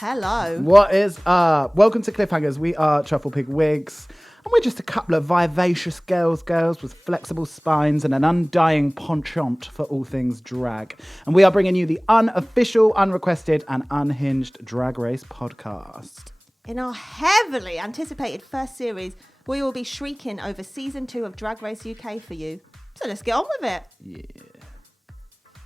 Hello. What is up? Welcome to Cliffhangers. We are Truffle Pig Wigs, and we're just a couple of vivacious girls with flexible spines and an undying penchant for all things drag. And we are bringing you the unofficial, unrequested, and unhinged Drag Race podcast. In our heavily anticipated first series, we will be shrieking over season 2 of Drag Race UK for you. So let's get on with it. Yeah.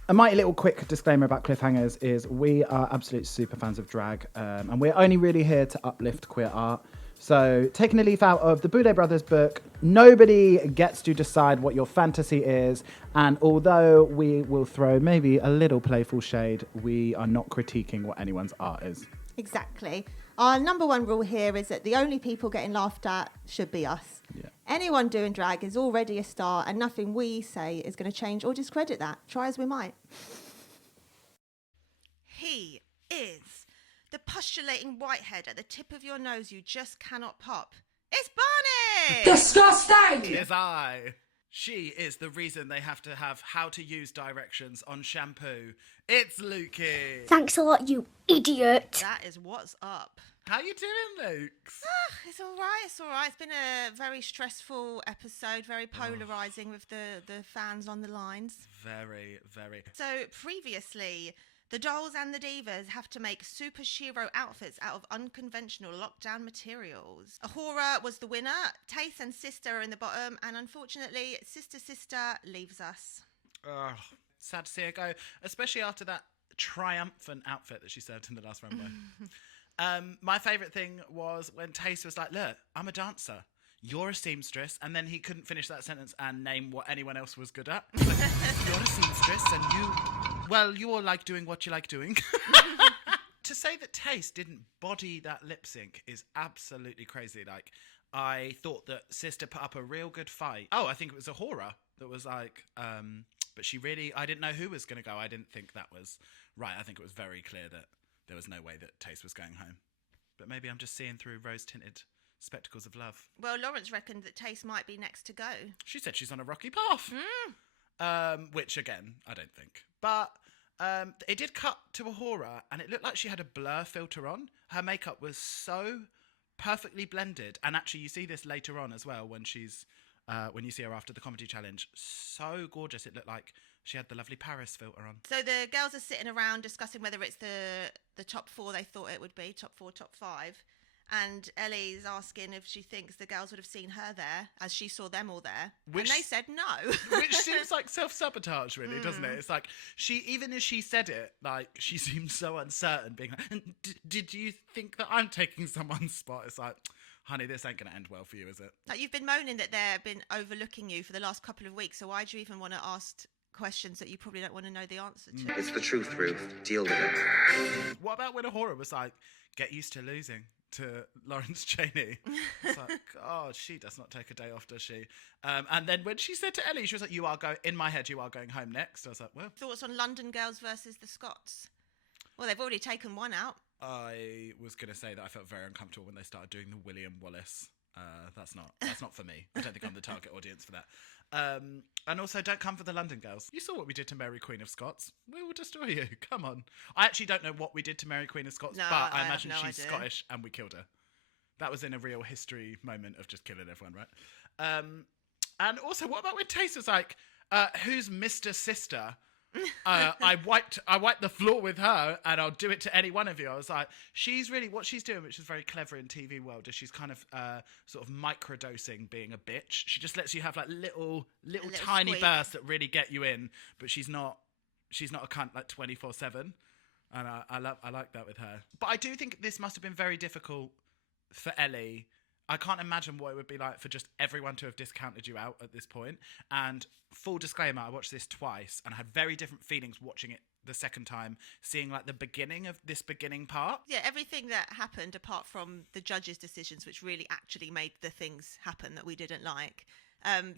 A mighty little quick disclaimer about Cliffhangers is we are absolute super fans of drag, and we're only really here to uplift queer art. So taking a leaf out of the Boudet Brothers book, nobody gets to decide what your fantasy is, and although we will throw maybe a little playful shade, we are not critiquing what anyone's art is. Exactly. Our number one rule here is that the only people getting laughed at should be us. Yeah. Anyone doing drag is already a star, and nothing we say is going to change or discredit that, try as we might. He is the postulating whitehead at the tip of your nose you just cannot pop. It's Barney! Disgusting! It is I. She is the reason they have to have how to use directions on shampoo. It's Lukey. Thanks a lot, you idiot. That is what's up. How you doing, Lukes? It's all right, it's all right. It's been a very stressful episode, very polarising with the fans on the lines. Very, very. So previously, the dolls and the divas have to make superhero outfits out of unconventional lockdown materials. Ahura was the winner, Tace and Sister are in the bottom, and unfortunately, Sister leaves us. Ugh, sad to see her go, especially after that triumphant outfit that she served in the last runway. My favourite thing was when Tace was like, look, I'm a dancer. You're a seamstress. And then he couldn't finish that sentence and name what anyone else was good at. Like, you're a seamstress and you all like doing what you like doing. To say that Tace didn't body that lip sync is absolutely crazy. Like, I thought that Sister put up a real good fight. Oh, I think it was Ahura that was like, but I didn't know who was going to go. I didn't think that was right. I think it was very clear that there was no way that Tace was going home. But maybe I'm just seeing through rose-tinted spectacles of love. Well, Laurence reckoned that Tace might be next to go. She said she's on a rocky path. Which, again, I don't think. But it did cut to Ahura, and it looked like she had a blur filter on. Her makeup was so perfectly blended. And actually, you see this later on as well when you see her after the comedy challenge. So gorgeous. It looked like she had the lovely Paris filter on. So the girls are sitting around discussing whether it's the top 4 they thought it would be, top 4, top 5. And Ellie's asking if she thinks the girls would have seen her there as she saw them all there. And they said no. Which seems like self-sabotage, really, doesn't it? It's like, even as she said it, like, she seemed so uncertain, being like, did you think that I'm taking someone's spot? It's like, honey, this ain't going to end well for you, is it? Like, you've been moaning that they've been overlooking you for the last couple of weeks, so why do you even want to ask questions that you probably don't want to know the answer to? It's the truth, Ruth. Deal with it. What about when Ahura was like, get used to losing to Laurence Cheney? It's like, oh, she does not take a day off, does she? And then when she said to Ellie, she was like, you are going home next. I was like, well. Thoughts on London girls versus the Scots? Well, they've already taken one out. I was going to say that I felt very uncomfortable when they started doing the William Wallace. That's not for me. I don't think I'm the target audience for that. And also, don't come for the London girls. You saw what we did to Mary Queen of Scots. We will destroy you. Come on. I actually don't know what we did to Mary Queen of Scots, No, but I I imagine have no she's idea. Scottish and we killed her. That was in a real history moment of just killing everyone, right? And also, what about when Tace was like, who's Mr. Sister? I wiped the floor with her and I'll do it to any one of you. I was like, she's really, what she's doing, which is very clever in TV world, is she's kind of sort of microdosing being a bitch. She just lets you have like little tiny squeak. bursts that really get you in, but she's not a cunt like 24/7. And I like that with her. But I do think this must have been very difficult for Ellie. I can't imagine what it would be like for just everyone to have discounted you out at this point. And full disclaimer, I watched this twice and I had very different feelings watching it the second time, seeing like the beginning of this beginning part. Yeah, everything that happened apart from the judges' decisions, which really actually made the things happen that we didn't like.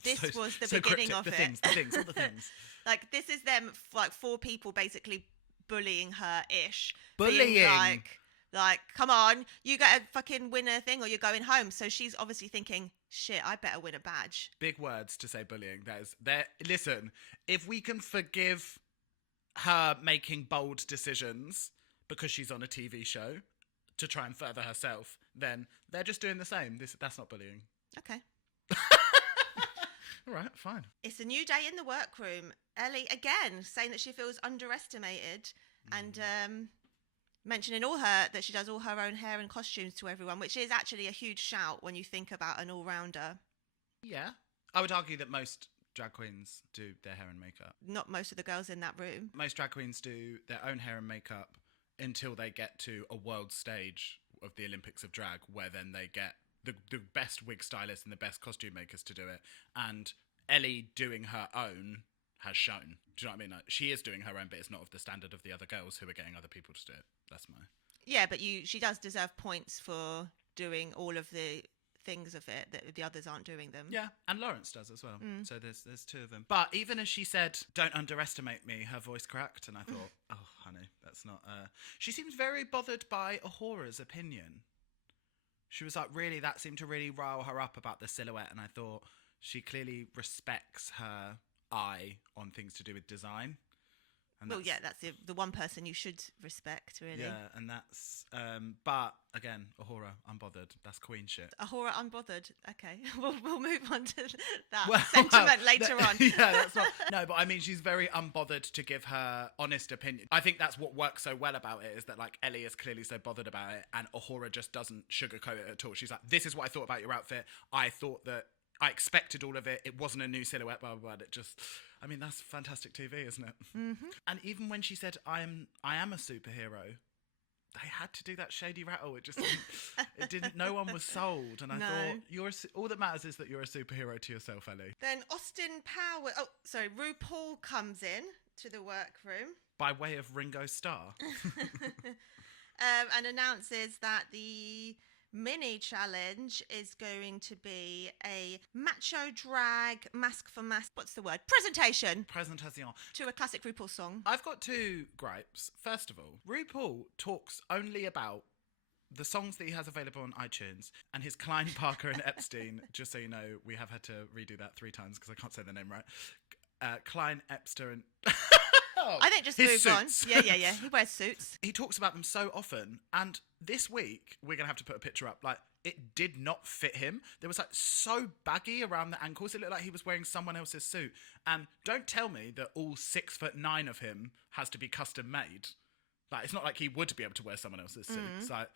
This was the beginning cryptic, of the it. things, all the things. Like, this is them, like, 4 people basically bullying her-ish. Bullying? Being like, come on, you got to fucking win a thing or you're going home. So she's obviously thinking, shit, I better win a badge. Big words to say bullying. Listen, if we can forgive her making bold decisions because she's on a TV show, to try and further herself, then they're just doing the same. That's not bullying. Okay. All right, fine. It's a new day in the workroom. Ellie, again, saying that she feels underestimated and mentioning that she does all her own hair and costumes to everyone, which is actually a huge shout when you think about an all-rounder. Yeah. I would argue that most drag queens do their hair and makeup. Not most of the girls in that room. Most drag queens do their own hair and makeup until they get to a world stage of the Olympics of drag, where then they get the best wig stylists and the best costume makers to do it. And Ellie doing her own has shown. Do you know what I mean? Like, she is doing her own, but it's not of the standard of the other girls who are getting other people to do it. That's my... Yeah, but she does deserve points for doing all of the things of it that the others aren't doing them. Yeah, and Laurence does as well. So there's two of them. But even as she said, "Don't underestimate me," her voice cracked, and I thought, oh, honey, that's not... She seems very bothered by Ahora's opinion. She was like, really, that seemed to really rile her up about the silhouette, and I thought she clearly respects her eye on things to do with design. And well, yeah, that's the one person you should respect, really. Yeah, and that's... but, again, Ahura, unbothered. That's queen shit. Ahura, unbothered. Okay, we'll move on to that sentiment later on. Yeah, that's not... No, but I mean, she's very unbothered to give her honest opinion. I think that's what works so well about it, is that, like, Ellie is clearly so bothered about it, and Ahura just doesn't sugarcoat it at all. She's like, this is what I thought about your outfit. I thought that... I expected all of it. It wasn't a new silhouette, blah, blah, blah. It just... I mean, that's fantastic TV, isn't it? Mm-hmm. And even when she said, I am a superhero, they had to do that shady rattle. It just didn't, no one was sold. And I thought, all that matters is that you're a superhero to yourself, Ellie. Then RuPaul comes in to the workroom. By way of Ringo Starr. And announces that the mini challenge is going to be a macho drag mask for mask. What's the word? Presentation to a classic RuPaul song. I've got two gripes. First of all, RuPaul talks only about the songs that he has available on iTunes and his Klein, Parker and Epstein. Just so you know, we have had to redo that 3 times because I can't say the name right. Klein, Epstein and... I think just move on. Yeah. He wears suits. He talks about them so often, and this week we're gonna have to put a picture up. Like, it did not fit him. There was like so baggy around the ankles. It looked like he was wearing someone else's suit. And don't tell me that all 6'9" of him has to be custom made. Like, it's not like he would be able to wear someone else's suit. It's like,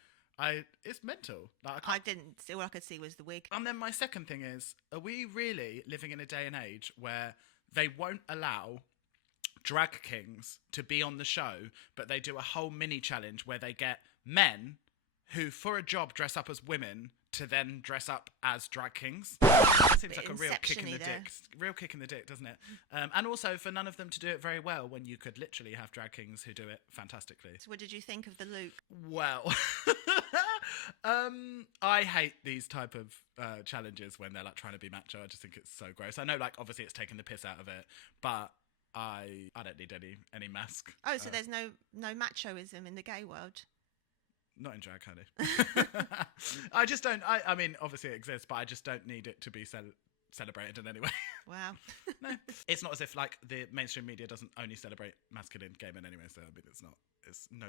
it's mental. Like, I didn't see. All I could see was the wig. And then my second thing is, are we really living in a day and age where they won't allow drag kings to be on the show, but they do a whole mini challenge where they get men who for a job dress up as women to then dress up as drag kings? That seems like a real kick in the dick. Real kick in the dick, doesn't it? And also for none of them to do it very well when you could literally have drag kings who do it fantastically. So what did you think of the look? Well, I hate these type of challenges when they're like trying to be macho. I just think it's so gross. I know, like, obviously it's taking the piss out of it, but I don't need any mask. Oh, so there's no machoism in the gay world? Not in drag, honey. I just don't. I mean, obviously it exists, but I just don't need it to be celebrated in any way. Wow. No, it's not as if like the mainstream media doesn't only celebrate masculine gay men anyway. So I mean, it's not. It's no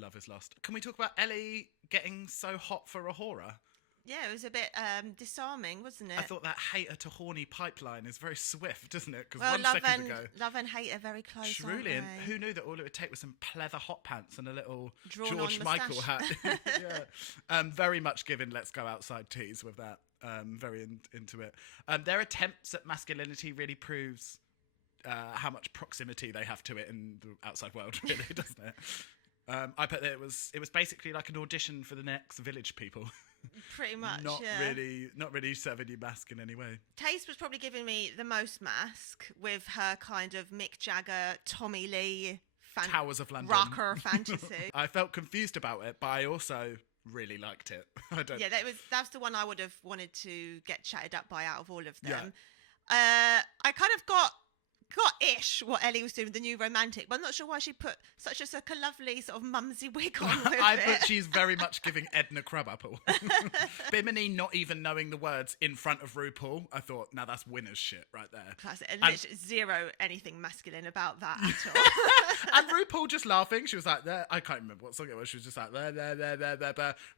love is lost. Can we talk about Ellie getting so hot for Ahura? Yeah, it was a bit disarming, wasn't it? I thought that hater to horny pipeline is very swift, isn't it? Because well, 1 second ago, love and hate are very close. Truly, and who knew that all it would take was some pleather hot pants and a little Drawn George Michael hat? Yeah, very much given Let's Go Outside tease with that. Very into it. Their attempts at masculinity really proves how much proximity they have to it in the outside world, really, doesn't it? I put that it was basically like an audition for the next Village People. Pretty much, not really serving you mask in any way. Taste was probably giving me the most mask with her kind of Mick Jagger, Tommy Lee, Towers of London rocker fantasy. I felt confused about it, but I also really liked it. Yeah, that's the one I would have wanted to get chatted up by out of all of them. Yeah. I kind of got got-ish what Ellie was doing with the new romantic, but I'm not sure why she put such a lovely sort of mumsy wig on with I it. put she's very much giving Edna Crabapple. Bimini not even knowing the words in front of RuPaul. I thought, now that's winner's shit right there. Classic. And literally zero anything masculine about that at all. And RuPaul just laughing. She was like, there. I can't remember what song it was. She was just like, there.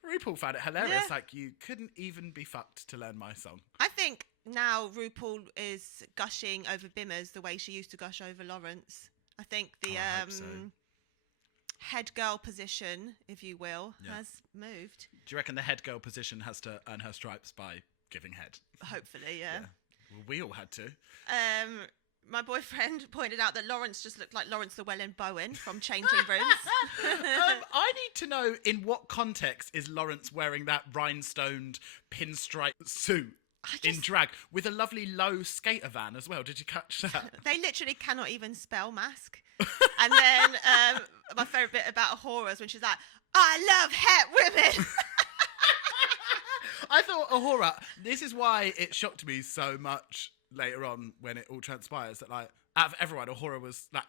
RuPaul found it hilarious. Yeah. Like, you couldn't even be fucked to learn my song. I think now RuPaul is gushing over Bimmers the way she used to gush over Laurence. I think the I hope so. head girl position, if you will, Yeah. has moved. Do you reckon the head girl position has to earn her stripes by giving head? Hopefully, yeah. Well, we all had to. My boyfriend pointed out that Laurence just looked like Laurence Llewelyn-Bowen from Changing Rooms. I need to know, in what context is Laurence wearing that rhinestoned pinstripe suit in drag with a lovely low skater van as well? Did you catch that? They literally cannot even spell mask. And then my favourite bit about Ahura is when she's like, I love het women. I thought Ahura, this is why it shocked me so much later on when it all transpires that, like, out of everyone, Ahura was like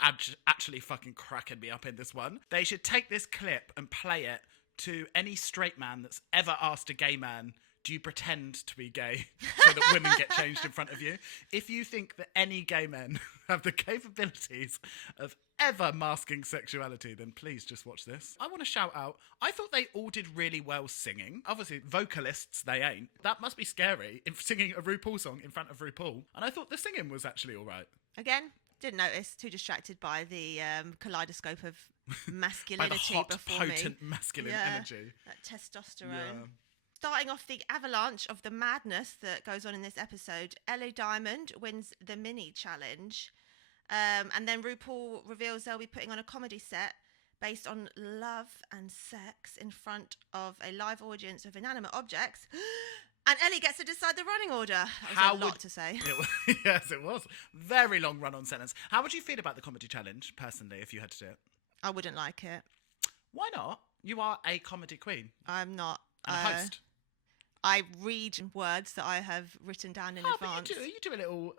actually fucking cracking me up in this one. They should take this clip and play it to any straight man that's ever asked a gay man, do you pretend to be gay so that women get changed in front of you? If you think that any gay men have the capabilities of ever masking sexuality, then please just watch this. I want to shout out, I thought they all did really well singing. Obviously, vocalists, they ain't. That must be scary, in singing a RuPaul song in front of RuPaul. And I thought the singing was actually all right. Again, didn't notice, too distracted by the kaleidoscope of masculinity By the hot, before potent me. masculine energy. That testosterone. Yeah. Starting off the avalanche of the madness that goes on in this episode, Ellie Diamond wins the mini challenge. And then RuPaul reveals they'll be putting on a comedy set based on love and sex in front of a live audience of inanimate objects. And Ellie gets to decide the running order. That was a lot to say. Yes, it was. Very long run-on sentence. How would you feel about the comedy challenge, personally, if you had to do it? I wouldn't like it. Why not? You are a comedy queen I'm not. and a host. I read words that I have written down in advance. But you do a little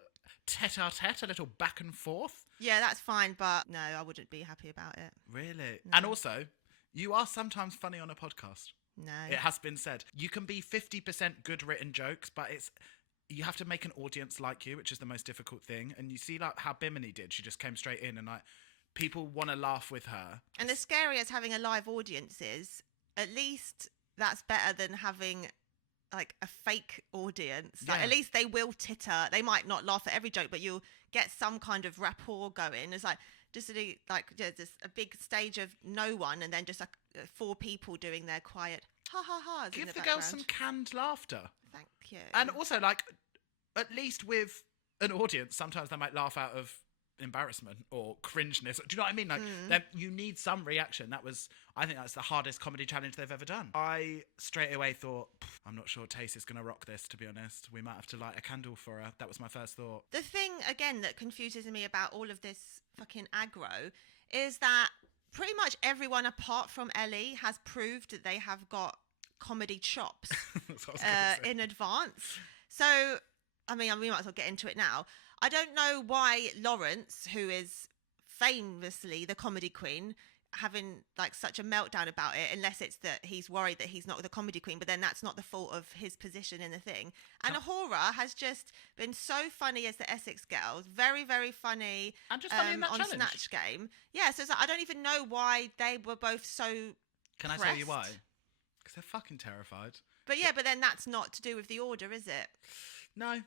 tete-a-tete, a little back and forth. Yeah, that's fine, but no, I wouldn't be happy about it. Really? No. And also, you are sometimes funny on a podcast. No. It has been said. You can be 50% good written jokes, but you have to make an audience like you, which is the most difficult thing. And you see like how Bimini did. She just came straight in and like people want to laugh with her. And as scary as having a live audience is, at least that's better than having like a fake audience. Like, Yeah. at least they will titter. They might not laugh at every joke, but you'll get some kind of rapport going. It's like just a big stage of no one, and then just like 4 people doing their quiet ha ha ha's. Give in the the girls background. some canned laughter. Thank you. And also, like, at least with an audience, sometimes they might laugh out of embarrassment or cringeness. Do you know what I mean? Like, you need some reaction. I think that's the hardest comedy challenge they've ever done. I straight away thought, I'm not sure Tace is going to rock this, to be honest. We might have to light a candle for her. That was my first thought. The thing, again, that confuses me about all of this fucking aggro is that pretty much everyone apart from Ellie has proved that they have got comedy chops That's what I was gonna say. in advance. So, I mean, we might as well get into it now. I don't know why Laurence, who is famously the comedy queen, having like such a meltdown about it, unless it's that he's worried that he's not the comedy queen, but then that's not the fault of his position in the thing. And Ahura has just been so funny as the Essex girls, very, very funny. And just funny in that on challenge. Snatch Game. Yeah, so it's like, I don't even know why they were both so Can I tell you why? pressed. Because they're fucking terrified. But yeah, but then that's not to do with the order, is it? No.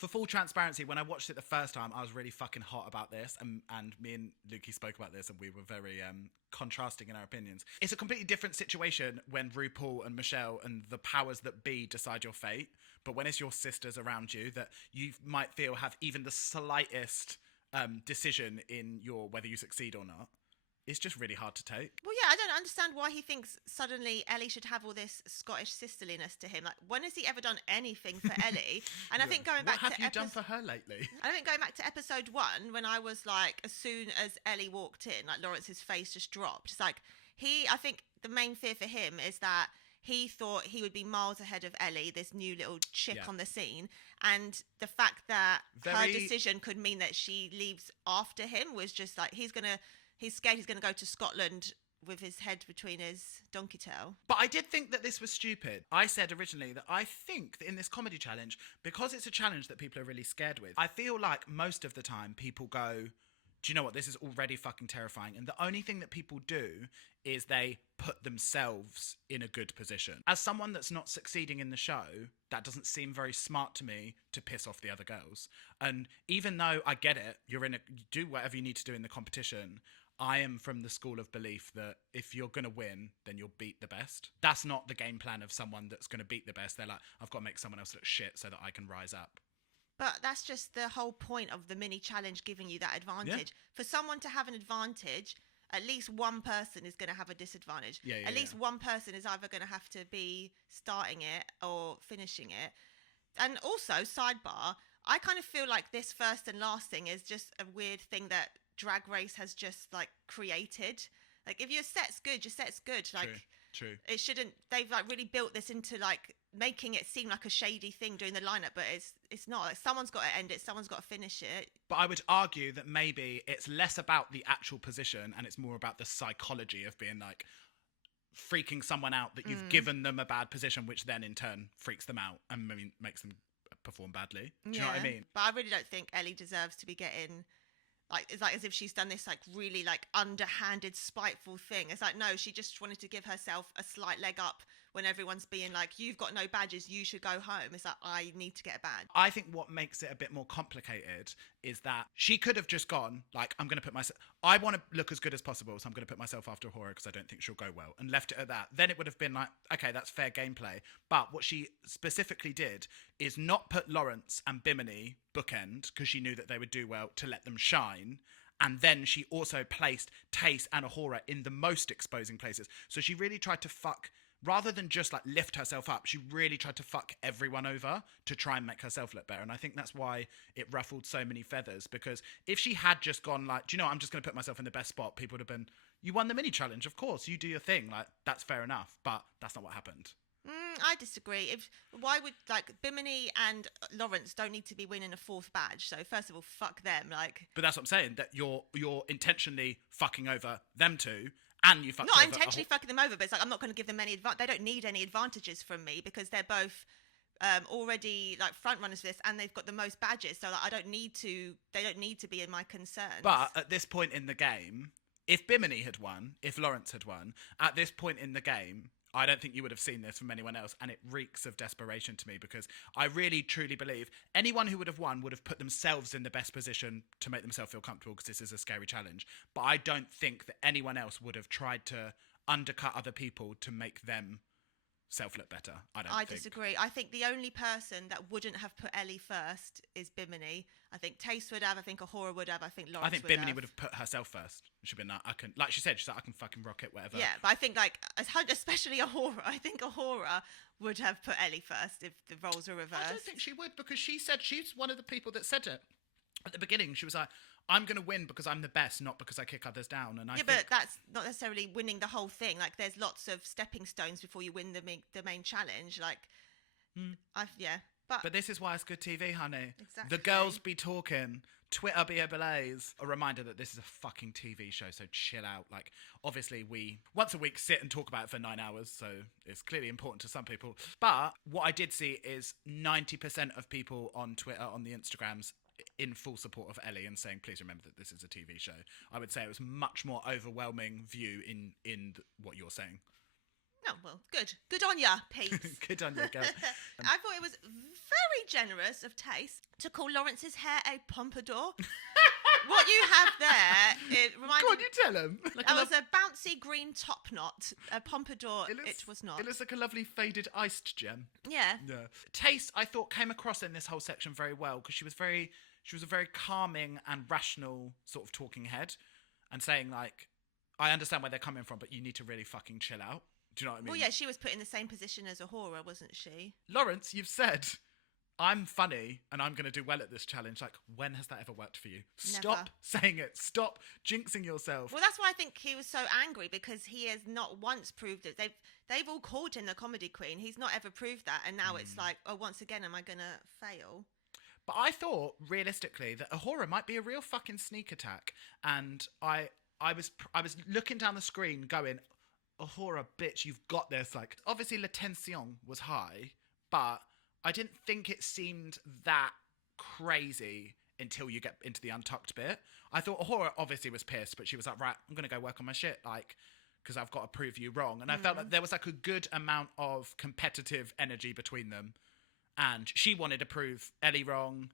For full transparency, when I watched it the first time, I was really fucking hot about this, and me and Lukey spoke about this, and we were very contrasting in our opinions. It's a completely different situation when RuPaul and Michelle and the powers that be decide your fate, but when it's your sisters around you that you might feel have even the slightest decision in your whether you succeed or not, it's just really hard to take. Well, yeah, I don't understand why he thinks suddenly Ellie should have all this Scottish sisterliness to him. Like, when has he ever done anything for Ellie? And I think going back What have to you done for her lately? I think going back to episode 1, when I was like, as soon as Ellie walked in, like Lawrence's face just dropped. It's like I think the main fear for him is that he thought he would be miles ahead of Ellie, this new little chick Yeah. on the scene. And the fact that her Very- decision could mean that she leaves after him was just like, he's scared he's going to go to Scotland with his head between his donkey tail. But I did think that this was stupid. I said originally that I think that in this comedy challenge, because it's a challenge that people are really scared with, I feel like most of the time people go, do you know what, this is already fucking terrifying. And the only thing that people do is they put themselves in a good position. As someone that's not succeeding in the show, that doesn't seem very smart to me to piss off the other girls. And even though I get it, you do whatever you need to do in the competition, I am from the school of belief that if you're going to win, then you'll beat the best. That's not the game plan of someone that's going to beat the best. They're like, I've got to make someone else look shit so that I can rise up. But that's just the whole point of the mini challenge, giving you that advantage. Yeah. For someone to have an advantage, at least one person is going to have a disadvantage. Yeah, at least one person is either going to have to be starting it or finishing it. And also, sidebar, I kind of feel like this first and last thing is just a weird thing that Drag Race has just like created. Like, if your set's good, your set's good. Like, True. It shouldn't. They've like really built this into like making it seem like a shady thing doing the lineup, but it's not. Like, someone's got to end it. Someone's got to finish it. But I would argue that maybe it's less about the actual position and it's more about the psychology of being like freaking someone out that you've given them a bad position, which then in turn freaks them out and maybe makes them perform badly. Do you know what I mean? But I really don't think Ellie deserves to be getting. Like, it's like as if she's done this like really like underhanded, spiteful thing. It's like, no, she just wanted to give herself a slight leg up when everyone's being like, you've got no badges, you should go home. It's like, I need to get a badge. I think what makes it a bit more complicated is that she could have just gone, like, I'm going to put myself... I want to look as good as possible, so I'm going to put myself after Ahura because I don't think she'll go well, and left it at that. Then it would have been like, okay, that's fair gameplay. But what she specifically did is not put Laurence and Bimini bookend, because she knew that they would do well, to let them shine. And then she also placed Tace and Ahura in the most exposing places. So she really tried to fuck... Rather than just like lift herself up, she really tried to fuck everyone over to try and make herself look better. And I think that's why it ruffled so many feathers, because if she had just gone like, do you know what, I'm just going to put myself in the best spot, people would have been, you won the mini challenge, of course, you do your thing. Like, that's fair enough. But that's not what happened. I disagree. Why would like Bimini and Laurence don't need to be winning a fourth badge? So first of all, fuck them. Like, but that's what I'm saying. That you're intentionally fucking over them two, and you fucked not over intentionally fucking them over, but it's like I'm not going to give them any advantage. They don't need any advantages from me because they're both already like front runners for this, and they've got the most badges. So like, I don't need to. They don't need to be in my concerns. But at this point in the game, if Bimini had won, if Laurence had won, at this point in the game, I don't think you would have seen this from anyone else, and it reeks of desperation to me, because I really, truly believe anyone who would have won would have put themselves in the best position to make themselves feel comfortable, because this is a scary challenge. But I don't think that anyone else would have tried to undercut other people to make them self look better. I disagree. I think the only person that wouldn't have put Ellie first is Bimini. I think Tace would have. I think Ahura would have. I think Laurence I think Bimini would have put herself first. She'd been like, I can, like she said, she's like, I can fucking rock it, whatever. Yeah, but I think like, especially Ahura, I think Ahura would have put Ellie first if the roles were reversed. I don't think she would, because she said, she's one of the people that said it at the beginning. She was like, I'm going to win because I'm the best, not because I kick others down. And I think... but that's not necessarily winning the whole thing. Like, there's lots of stepping stones before you win the main challenge. Like, But this is why it's good TV, honey. Exactly. The girls be talking, Twitter be ablaze. A reminder that this is a fucking TV show, so chill out. Like, obviously, we once a week sit and talk about it for 9 hours, so it's clearly important to some people. But what I did see is 90% of people on Twitter, on the Instagrams, in full support of Ellie and saying, please remember that this is a TV show. I would say it was much more overwhelming view in what you're saying. No, well, good on ya, Pete. Good on you, girl. I thought it was very generous of Tace to call Laurence's hair a pompadour. What you have there, it reminded Go on, you tell him. Like that was a bouncy green top knot. A pompadour, it was not. It looks like a lovely faded iced gem. Yeah. Tace, I thought, came across in this whole section very well, because she was a very calming and rational sort of talking head, and saying like, I understand where they're coming from, but you need to really fucking chill out. Do you know what I mean? Well, yeah, she was put in the same position as Ahura, wasn't she? Laurence, you've said I'm funny and I'm going to do well at this challenge. Like, when has that ever worked for you? Never. Stop saying it. Stop jinxing yourself. Well, that's why I think he was so angry, because he has not once proved it. They've all called him the comedy queen. He's not ever proved that, and now it's like, oh, once again, am I gonna fail? But I thought, realistically, that Ahura might be a real fucking sneak attack, and I was looking down the screen, going, Ahura, bitch, you've got this. Like, obviously, la tension was high, but I didn't think it seemed that crazy until you get into the untucked bit. I thought Ahura obviously was pissed, but she was like, right, I'm going to go work on my shit, like, because I've got to prove you wrong. And I felt like there was like a good amount of competitive energy between them. And she wanted to prove Ellie wrong,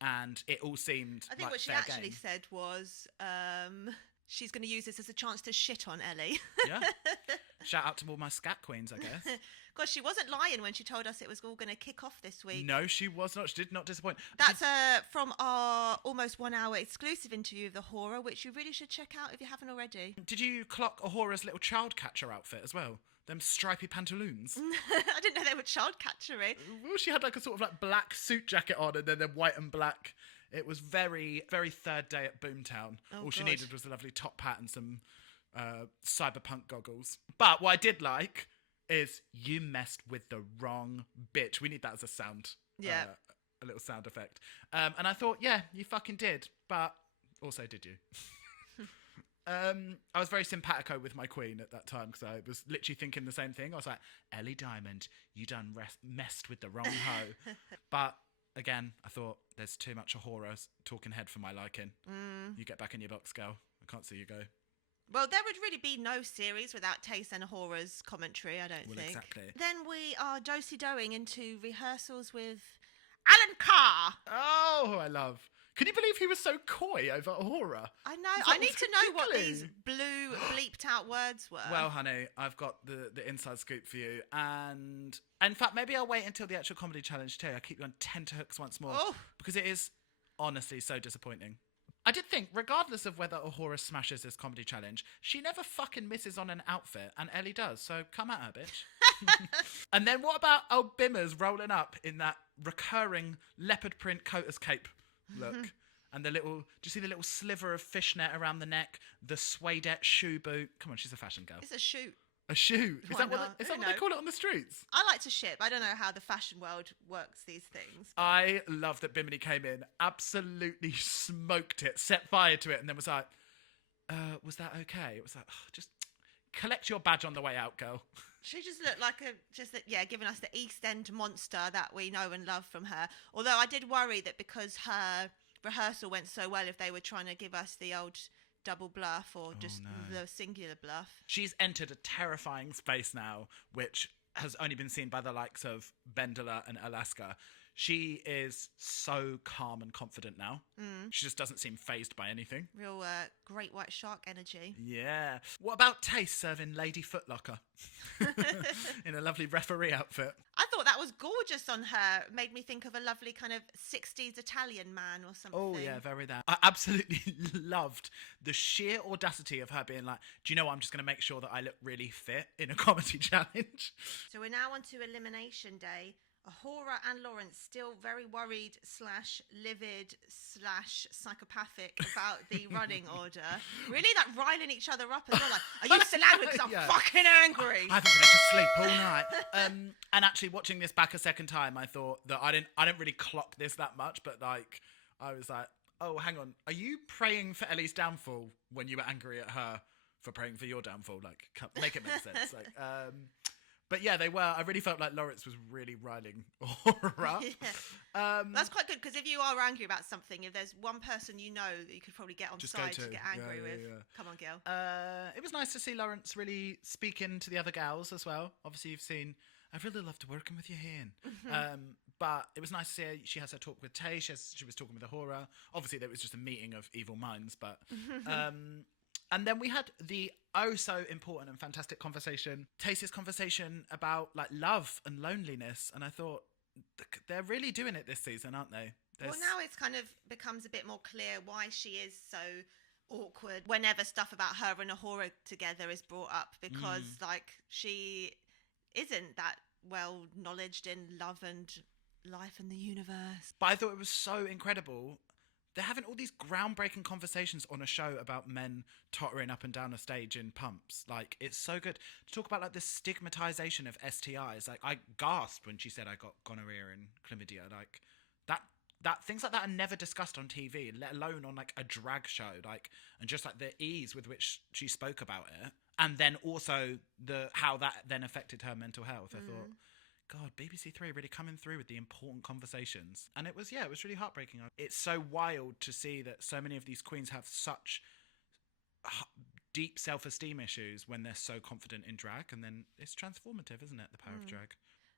and it all seemed I think like what she fair actually game. said was, she's going to use this as a chance to shit on Ellie. Yeah. Shout out to all my scat queens, I guess. Gosh, she wasn't lying when she told us it was all going to kick off this week. No, she was not. She did not disappoint. That's from our almost 1 hour exclusive interview of the horror, which you really should check out if you haven't already. Did you clock Ahura's little child catcher outfit as well? Them stripy pantaloons. I didn't know they were child catchery. Well, she had like a sort of like black suit jacket on, and then white and black. It was very, very third day at Boomtown. Oh, All she God. needed was a lovely top hat and some cyberpunk goggles. But what I did like is you messed with the wrong bitch. We need that as a sound. Yeah. A little sound effect. And I thought, yeah, you fucking did. But also, did you? I was very simpatico with my queen at that time, because I was literally thinking the same thing. I was like, Ellie Diamond, you done messed with the wrong hoe. But again, I thought there's too much Ahura talking head for my liking. You get back in your box, girl. I can't see you go. Well, there would really be no series without Tace and Ahura's commentary, I don't think. Exactly. Then we are do-si-doing into rehearsals with Alan Carr. Oh, I love. Can you believe he was so coy over Ahura? I know. That I need was to know what tickly. these blue bleeped out words were. Well, honey, I've got the inside scoop for you. And in fact, maybe I'll wait until the actual comedy challenge too. I keep you on tenterhooks once more. Oh. Because it is honestly so disappointing. I did think, regardless of whether Ahura smashes this comedy challenge, she never fucking misses on an outfit, and Ellie does, so come at her, bitch. And then what about old Bimmers rolling up in that recurring leopard print coater's cape look? And do you see the little sliver of fishnet around the neck, the suedette shoe boot? Come on, she's a fashion girl. It's a shoot. A shoe? Is Why that what not? they, is Who that what they knows? call it on the streets? I like to ship. I don't know how the fashion world works these things. I love that Bimini came in, absolutely smoked it, set fire to it, and then was like, was that okay? It was like, oh, just collect your badge on the way out, girl. She just looked like giving us the East End monster that we know and love from her. Although I did worry that because her rehearsal went so well, if they were trying to give us the old double bluff or just the singular bluff. She's entered a terrifying space now, which has only been seen by the likes of Bendela and Alaska. She is so calm and confident now. She just doesn't seem fazed by anything. Real great white shark energy. Yeah. What about Taste serving Lady Footlocker in a lovely referee outfit? I thought that was gorgeous on her. Made me think of a lovely kind of 60s Italian man or something. Oh, yeah, very that. I absolutely loved the sheer audacity of her being like, do you know what? I'm just going to make sure that I look really fit in a comedy challenge. So we're now on to Elimination Day. Ahura and Laurence still very worried / livid / psychopathic about the running order. Really like riling each other up as well. Like, are you still angry? Because I'm Yeah. fucking angry. I haven't been able to sleep all night. And actually watching this back a second time, I thought that I didn't really clock this that much, but like, I was like, oh, hang on. Are you praying for Ellie's downfall when you were angry at her for praying for your downfall? Like, make it make sense. Like, but yeah, they were. I really felt like Laurence was really riling Ahura up. Yeah. That's quite good, because if you are angry about something, if there's one person you know that you could probably get on Just side go to to. get angry Yeah, with, yeah. come on, girl. It was nice to see Laurence really speaking to the other gals as well. Obviously, you've seen, I've really loved working with you, Hen. But it was nice to see her. She has her talk with Tay. She was talking with Ahura. Obviously, there was just a meeting of evil minds. But and then we had the so important and fantastic conversation, Tayce's conversation about like love and loneliness. And I thought, they're really doing it this season, aren't they? Well, now it's kind of becomes a bit more clear why she is so awkward whenever stuff about her and Ahura together is brought up, because like she isn't that well knowledged in love and life in the universe. But I thought it was so incredible. They're having all these groundbreaking conversations on a show about men tottering up and down a stage in pumps. Like, it's so good to talk about, like, the stigmatization of STIs. Like, I gasped when she said I got gonorrhea and chlamydia. Like, that things like that are never discussed on TV, let alone on, like, a drag show. Like, and just, like, the ease with which she spoke about it. And then also how that then affected her mental health. I thought, God, BBC Three really coming through with the important conversations. And it was really heartbreaking. It's so wild to see that so many of these queens have such deep self-esteem issues when they're so confident in drag. And then it's transformative, isn't it? The power of drag.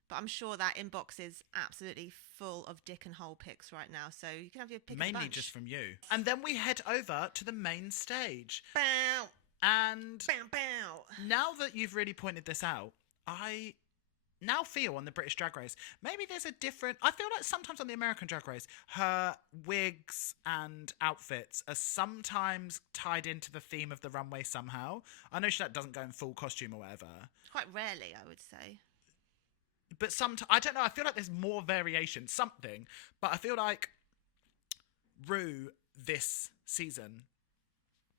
But I'm sure that inbox is absolutely full of dick and hole pics right now. So you can have your pick of the Mainly bunch. just from you. And then we head over to the main stage. Bow, And bow, bow. now that you've really pointed this out, I now feel on the British Drag Race, maybe there's a different... I feel like sometimes on the American Drag Race, her wigs and outfits are sometimes tied into the theme of the runway somehow. I know she doesn't go in full costume or whatever. Quite rarely, I would say. But sometimes, I don't know, I feel like there's more variation, something. But I feel like Rue this season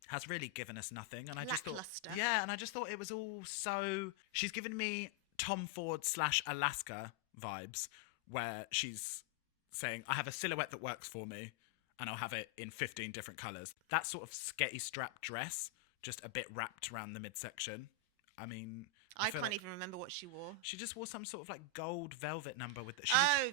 has really given us nothing. And I just thought... Lackluster. Yeah, and I just thought it was all so... She's given me Tom Ford / Alaska vibes, where she's saying, I have a silhouette that works for me, and I'll have it in 15 different colours. That sort of sketty strap dress, just a bit wrapped around the midsection. I mean... I feel can't like even remember what she wore. she just wore some sort of like gold velvet number with the...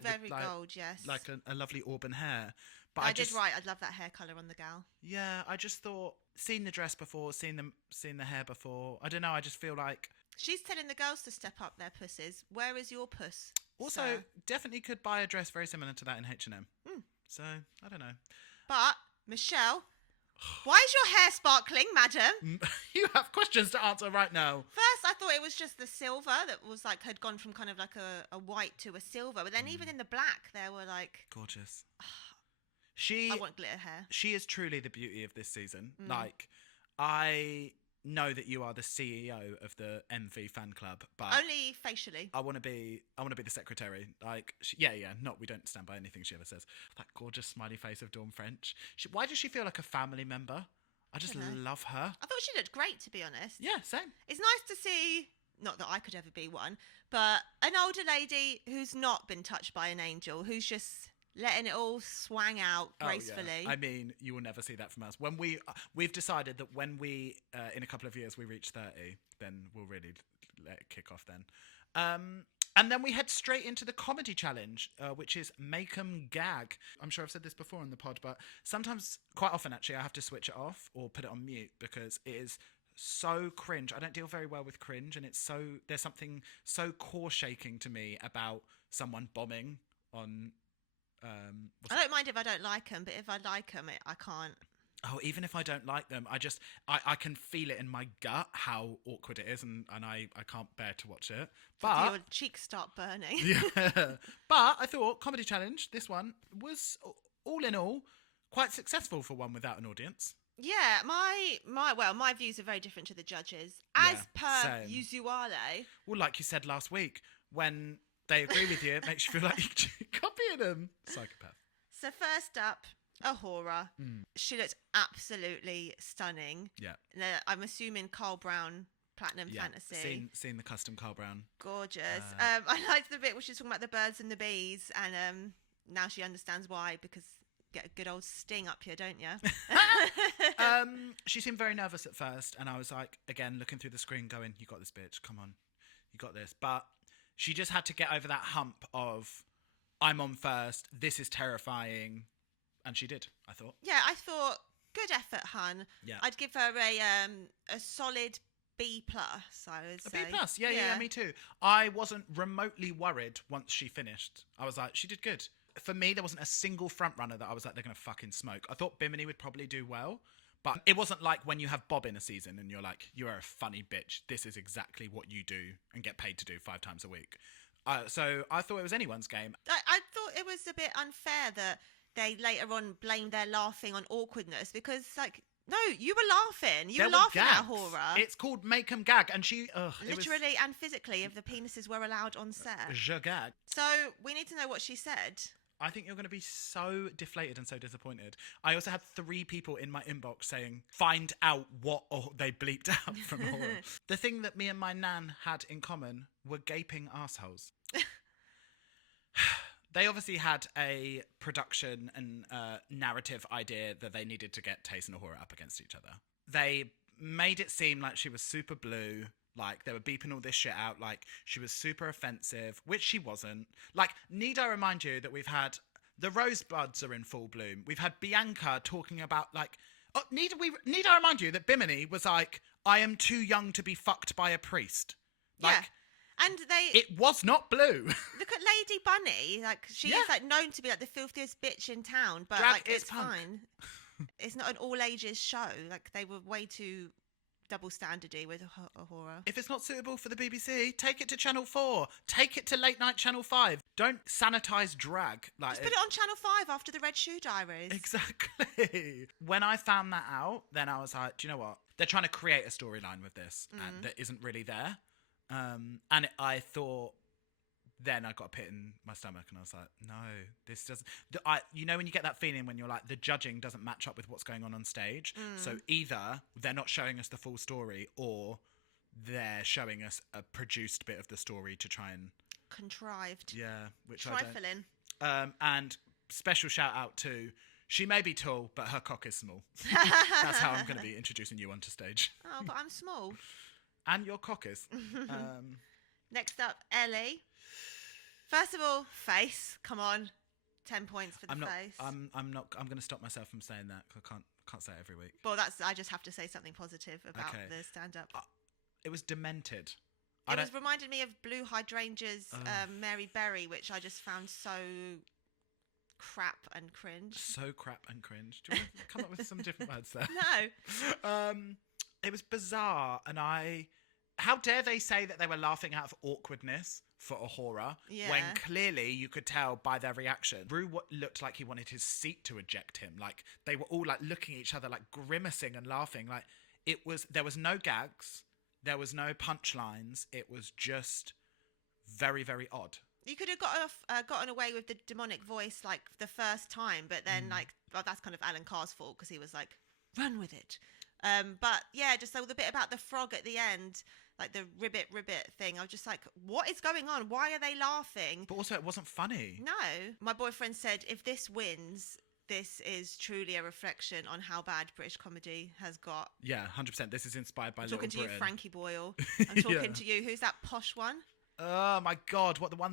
Very gold, yes. Like a lovely auburn hair. But I did right. I love that hair colour on the gal. Yeah, I just thought, seen the dress before, seen the hair before. I don't know, I just feel like... She's telling the girls to step up their pussies. Where is your puss? Also, sir? definitely could buy a dress very similar to that in H&M. So, I don't know. But, Michelle, why is your hair sparkling, madam? You have questions to answer right now. First, I thought it was just the silver that was like, had gone from kind of like a white to a silver. But then even in the black, there were like... Gorgeous. I want glitter hair. She is truly the beauty of this season. Like, I know that you are the CEO of the MV fan club, but Only facially. I want to be the secretary. Like, we don't stand by anything she ever says. That gorgeous smiley face of Dawn French. Why does she feel like a family member? I just love her. I thought she looked great, to be honest. Yeah, same. It's nice to see, not that I could ever be one, but an older lady who's not been touched by an angel, who's just letting it all swang out gracefully. Oh, yeah. I mean, you will never see that from us. When we've decided that when we, in a couple of years, we reach 30, then we'll really let it kick off then. And then we head straight into the comedy challenge, which is Make 'em Gag. I'm sure I've said this before on the pod, but sometimes, quite often actually, I have to switch it off or put it on mute because it is so cringe. I don't deal very well with cringe, and there's something so core shaking to me about someone bombing on... I don't mind if I don't like them, but if I like them, I can't. Oh, even if I don't like them, I can feel it in my gut how awkward it is, and I can't bear to watch it. But your cheeks start burning. yeah, but I thought comedy challenge, this one was all in all quite successful for one without an audience. Yeah, my views are very different to the judges, as per same. usuale. Well, like you said last week, when they agree with you, it makes you feel like you're copying them. Psychopath. So first up, Ahura. She looked absolutely stunning. Yeah. Now, I'm assuming Carl Brown Platinum Fantasy. Seen the custom Carl Brown. Gorgeous. I liked the bit where she's talking about the birds and the bees, and now she understands why, because get a good old sting up here, don't you? She seemed very nervous at first, and I was like, again, looking through the screen going, you got this, bitch, come on, you got this. But she just had to get over that hump of, I'm on first, this is terrifying, and she did, I thought. Yeah, I thought, good effort, hun. Yeah. I'd give her a solid B+, I would say. A B+, yeah, me too. I wasn't remotely worried once she finished. I was like, she did good. For me, there wasn't a single front runner that I was like, they're going to fucking smoke. I thought Bimini would probably do well, but it wasn't like when you have Bob in a season and you're like, you are a funny bitch. This is exactly what you do and get paid to do 5 times a week. So I thought it was anyone's game. I thought it was a bit unfair that they later on blamed their laughing on awkwardness, because like No, you were laughing. You There were were laughing gags. at horror. It's called Make 'em Gag, and she Literally and physically, if the penises were allowed on set. Je gag. So we need to know what she said. I think you're going to be so deflated and so disappointed. I also had 3 people in my inbox saying, find out what they bleeped out from horror. The thing that me and my nan had in common were gaping assholes. They obviously had a production and narrative idea that they needed to get Taste and Ahura up against each other. They made it seem like she was super blue. Like, they were beeping all this shit out, like, she was super offensive, which she wasn't. Like, need I remind you that we've had, the rosebuds are in full bloom. We've had Bianca talking about, like, need I remind you that Bimini was like, I am too young to be fucked by a priest. Like, yeah. And it was not blue. Look at Lady Bunny. Like, she is, like, known to be, like, the filthiest bitch in town, but, Drag like, is it's punk. fine. It's not an all-ages show. Like, they were way too double standardy with a horror. If it's not suitable for the BBC, take it to Channel 4. Take it to late night Channel 5. Don't sanitise drag. Like, Just put it on Channel 5 after the Red Shoe Diaries. Exactly. When I found that out, then I was like, do you know what? They're trying to create a storyline with this and that isn't really there. I thought, then I got a pit in my stomach and I was like, no, this doesn't... you know when you get that feeling when you're like, the judging doesn't match up with what's going on stage? So either they're not showing us the full story or they're showing us a produced bit of the story to try and... Contrived. Yeah, which Trifling. I don't... And special shout out to... She may be tall, but her cock is small. That's how I'm going to be introducing you onto stage. Oh, but I'm small. And your cock is. Next up, Ellie. First of all, face. Come on, 10 points for the face. I'm going to stop myself from saying that because I can't say it every week. Well, I just have to say something positive about the stand-up. It was demented. It reminded me of Blue Hydrangea's Mary Berry, which I just found so crap and cringe. So crap and cringe. Do you want to come up with some different words there? No. It was bizarre, and how dare they say that they were laughing out of awkwardness for a horror when clearly you could tell by their reaction. Rue looked like he wanted his seat to eject him. Like, they were all like looking at each other, like grimacing and laughing. Like, there was no gags, there was no punchlines. It was just very, very odd. You could have gotten away with the demonic voice like the first time, but then that's kind of Alan Carr's fault because he was like, run with it. But yeah, just the bit about the frog at the end, like the ribbit thing. I was just like, what is going on? Why are they laughing? But also, it wasn't funny. No. My boyfriend said, if this wins, this is truly a reflection on how bad British comedy has got. Yeah, 100%. This is inspired by I'm Little talking to Britain. you, Frankie Boyle. I'm talking to you. Who's that posh one? Oh my God! What, the one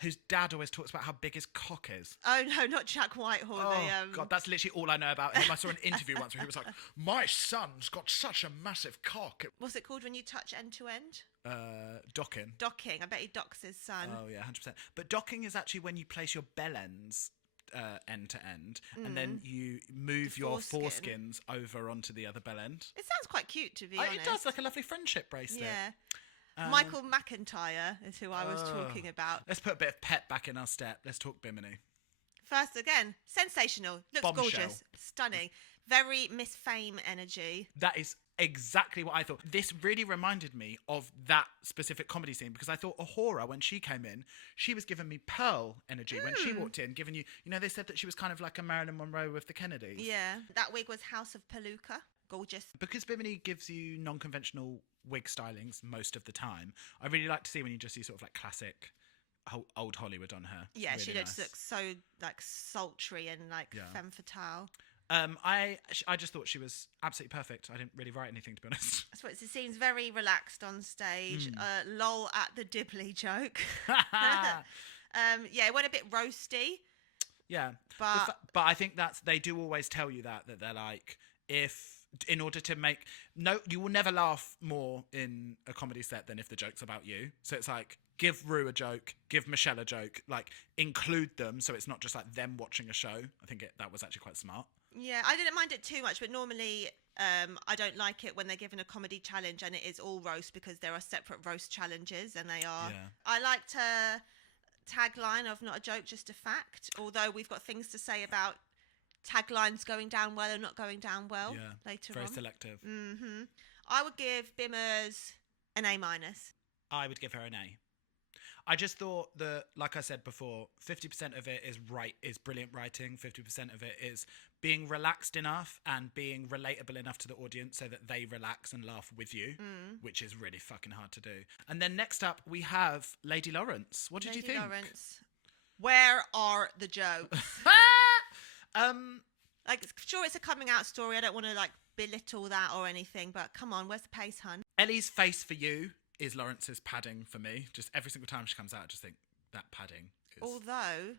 whose dad always talks about how big his cock is? Oh no, not Jack Whitehall. Oh God, that's literally all I know about him. I saw an interview once where he was like, "My son's got such a massive cock." What's it called when you touch end to end? Docking. Docking. I bet he docks his son. Oh yeah, 100%. But docking is actually when you place your bell ends end to end, and then you move your foreskins over onto the other bell end. It sounds quite cute, to be honest. It does, like a lovely friendship bracelet. Yeah. Michael McIntyre is who I was talking about. Let's put a bit of pep back in our step. Let's talk Bimini. First, again, sensational. Looks Bombshell. gorgeous. Stunning. Very Miss Fame energy. That is exactly what I thought. This really reminded me of that specific comedy scene because I thought Ahura, when she came in, she was giving me Pearl energy when she walked in, giving you, they said that she was kind of like a Marilyn Monroe with the Kennedys. Yeah. That wig was House of Palooka. Gorgeous. Because Bimini gives you non-conventional wig stylings most of the time, I really like to see when you just see sort of like classic old Hollywood on her. Yeah, really she nice. looks so like sultry and like femme fatale. I just thought she was absolutely perfect. I didn't really write anything, to be honest. I suppose it seems very relaxed on stage. Lol at the Dibley joke. Yeah, it went a bit roasty. Yeah, but I think they do always tell you that they're like, in order to make you will never laugh more in a comedy set than if the joke's about you. So it's like, give Rue a joke, give Michelle a joke, like include them so it's not just like them watching a show. I think that was actually quite smart. Yeah, I didn't mind it too much, but normally I don't like it when they're given a comedy challenge and it is all roast because there are separate roast challenges and they are. Yeah. I liked her tagline of not a joke, just a fact, although we've got things to say about taglines going down well and not going down well later very on. selective. I would give Bimmers an A-. I would give her an A. I just thought that, like I said before, 50% of it is brilliant writing. 50% of it is being relaxed enough and being relatable enough to the audience so that they relax and laugh with you, which is really fucking hard to do. And then next up, we have Lady Laurence. What did you think? Laurence. Where are the jokes? Like, sure, it's a coming out story. I don't want to like belittle that or anything, but come on, where's the pace, hun? Ellie's face for you is Lawrence's padding for me. Just every single time she comes out, I just think that padding is... Although...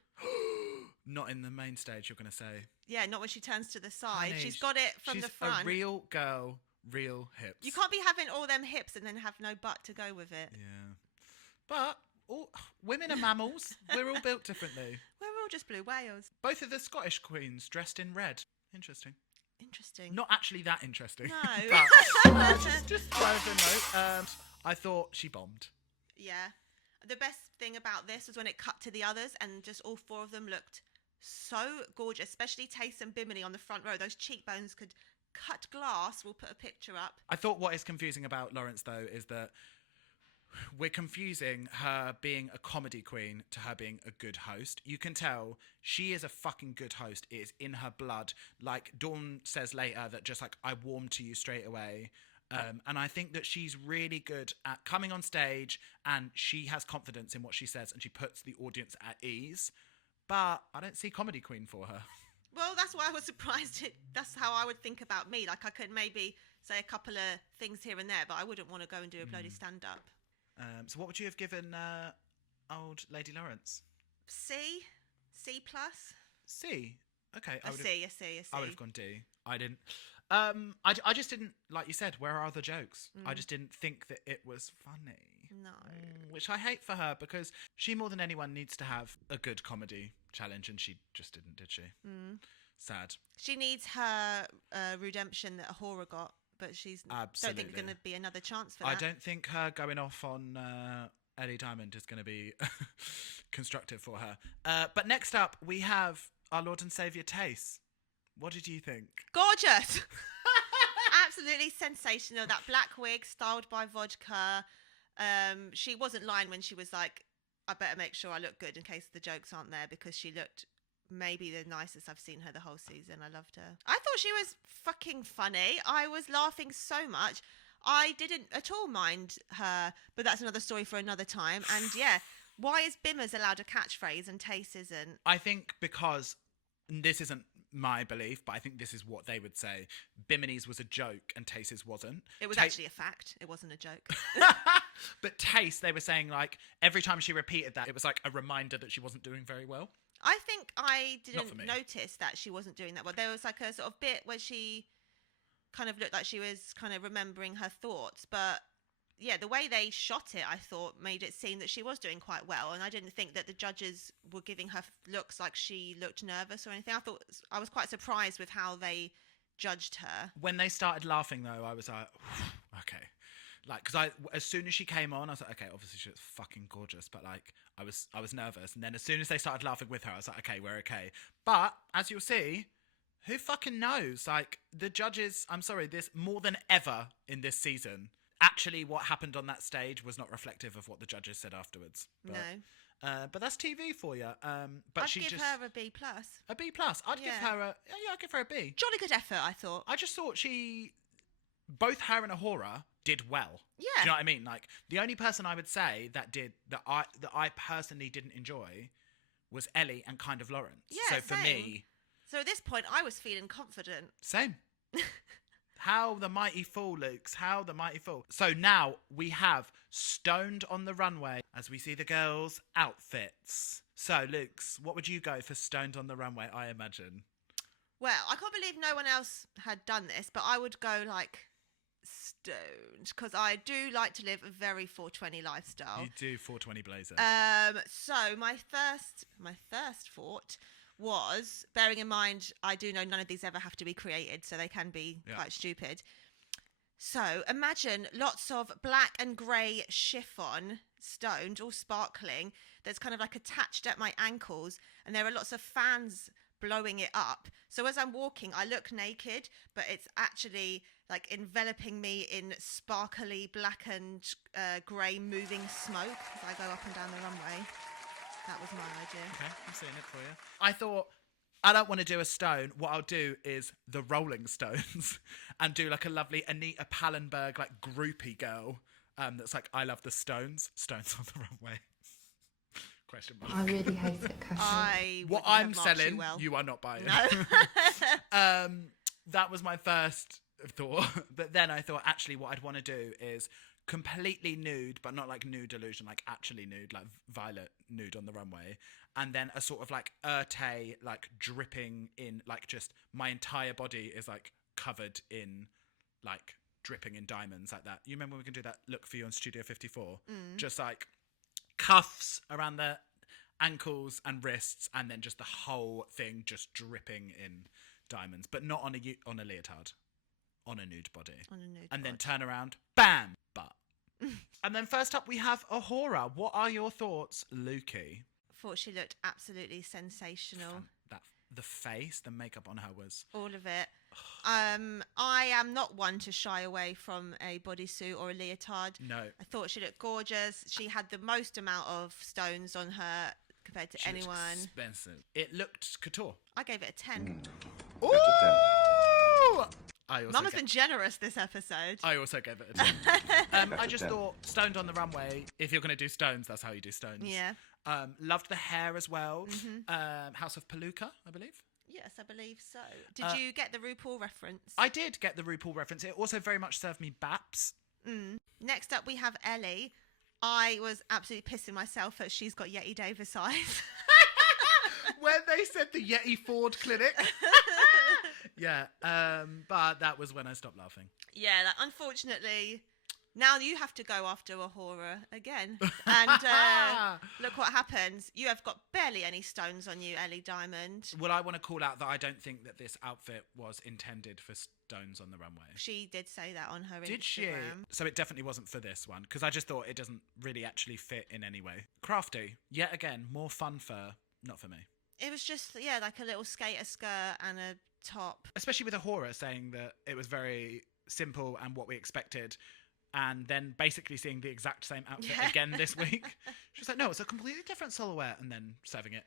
Not in the main stage, you're going to say. Yeah, not when she turns to the side. Honey, she's got it from the front. She's a real girl, real hips. You can't be having all them hips and then have no butt to go with it. Yeah. But women are mammals. We're all built differently. We're all just blue whales. Both of the Scottish queens dressed in red. Interesting. Interesting. Not actually that interesting. No. But just throw a note. I thought she bombed. Yeah. The best thing about this was when it cut to the others and just all four of them looked so gorgeous, especially Tace and Bimini on the front row. Those cheekbones could cut glass. We'll put a picture up. I thought what is confusing about Laurence, though, is that we're confusing her being a comedy queen to her being a good host. You can tell she is a fucking good host. It is in her blood. Like Dawn says later that just like, I warmed to you straight away. And I think that she's really good at coming on stage and she has confidence in what she says and she puts the audience at ease. But I don't see comedy queen for her. Well, that's why I was surprised. That's how I would think about me. Like I could maybe say a couple of things here and there, but I wouldn't want to go and do a bloody stand-up. So what would you have given old Lady Laurence? C? C+? C. Okay. A C. I would have gone D. I didn't. I just didn't, like you said, where are the jokes? I just didn't think that it was funny. No. Which I hate for her because she more than anyone needs to have a good comedy challenge and she just didn't, did she? Sad. She needs her redemption that Ahura got, but she's Absolutely. don't think there's going to be another chance for that. I don't think her going off on Ellie Diamond is going to be constructive for her. But next up, we have our Lord and Saviour Tace. What did you think? Gorgeous. Absolutely sensational. That black wig styled by Vodka. She wasn't lying when she was like, I better make sure I look good in case the jokes aren't there, because she looked maybe the nicest I've seen her the whole season. I loved her. I thought she was fucking funny. I was laughing so much. I didn't at all mind her, but that's another story for another time. And yeah, why is Bimmers allowed a catchphrase and Tace isn't? I think because this isn't my belief, but I think this is what they would say. Bimini's was a joke and Tace's wasn't. It was actually a fact. It wasn't a joke. But Tace, they were saying like every time she repeated that, it was like a reminder that she wasn't doing very well. I think I Not for didn't me. notice that she wasn't doing that well. There was like a sort of bit where she kind of looked like she was kind of remembering her thoughts. But yeah, the way they shot it, I thought, made it seem that she was doing quite well. And I didn't think that the judges were giving her looks like she looked nervous or anything. I was quite surprised with how they judged her. When they started laughing, though, I was like, okay. Like, because as soon as she came on, I was like, okay, obviously she was fucking gorgeous, but like, I was nervous. And then as soon as they started laughing with her, I was like, okay, we're okay. But as you'll see, who fucking knows? Like, the judges, I'm sorry, this more than ever in this season, actually what happened on that stage was not reflective of what the judges said afterwards. But, No. But that's TV for you. But I'd she give just her a B+. a B+. I'd give Yeah. her I'd give her a B. Jolly good effort, I thought. I just thought both her and Ahura did well. Yeah. Do you know what I mean? Like, the only person I would say that I personally didn't enjoy was Ellie and kind of Laurence. Yeah, so for same. me, So at this point, I was feeling confident. same. How the mighty fall, Luke's. How the mighty fall. So now we have Stoned on the Runway as we see the girls' outfits. So, Luke's, what would you go for Stoned on the Runway, I imagine? Well, I can't believe no one else had done this, but I would go like stoned, because I do like to live a very 420 lifestyle. You do 420 blazer. So my first thought was, bearing in mind, I do know none of these ever have to be created, so they can be quite stupid. So imagine lots of black and grey chiffon, stoned, all sparkling, that's kind of like attached at my ankles, and there are lots of fans blowing it up. So as I'm walking, I look naked, but it's actually like enveloping me in sparkly black and grey moving smoke as I go up and down the runway. That was my idea. Okay, I'm seeing it for you. I thought, I don't want to do a stone. What I'll do is the Rolling Stones and do like a lovely Anita Pallenberg, like groupie girl that's like, I love the Stones. Stones on the runway. Question mark. I really hate it, Cassie. What I'm selling, you are not buying. No. That was my first thought. But then I thought, actually, what I'd want to do is completely nude, but not like nude illusion, like actually nude, like violet nude on the runway. And then a sort of like Urte, like dripping in, like just my entire body is like covered in like dripping in diamonds like that. You remember when we can do that look for you on Studio 54? Just like cuffs around the ankles and wrists, and then just the whole thing just dripping in diamonds, but not on a leotard, on a nude body. And then turn around, bam, butt. And then first up we have Ahura. What are your thoughts, Lukey? Thought she looked absolutely sensational. The face, the makeup on her was all of it. I am not one to shy away from a bodysuit or a leotard. No. I thought she looked gorgeous. She had the most amount of stones on her compared to anyone. Expensive. It looked couture. I gave it a 10. Ooh! Mama's been generous this episode. I also gave it a 10. I just thought stoned on the runway. If you're going to do stones, that's how you do stones. Yeah. Loved the hair as well. House of Palooka, I believe. Yes, I believe so. Did you get the RuPaul reference? I did get the RuPaul reference. It also very much served me baps. Next up, we have Ellie. I was absolutely pissing myself that she's got Yeti Davis eyes. When they said the Yeti Ford Clinic. Yeah, but that was when I stopped laughing. Yeah, unfortunately, now you have to go after Ahura again. And look what happens. You have got barely any stones on you, Ellie Diamond. Well, I want to call out that I don't think that this outfit was intended for stones on the runway. She did say that on her Instagram. Did she? So it definitely wasn't for this one, because I just thought it doesn't really actually fit in any way. Crafty. Yet again, more fun fur. Not for me. It was just, yeah, like a little skater skirt and a top. Especially with Ahura saying that it was very simple and what we expected, and then basically seeing the exact same outfit again this week. She was like, no, it's a completely different silhouette, and then serving it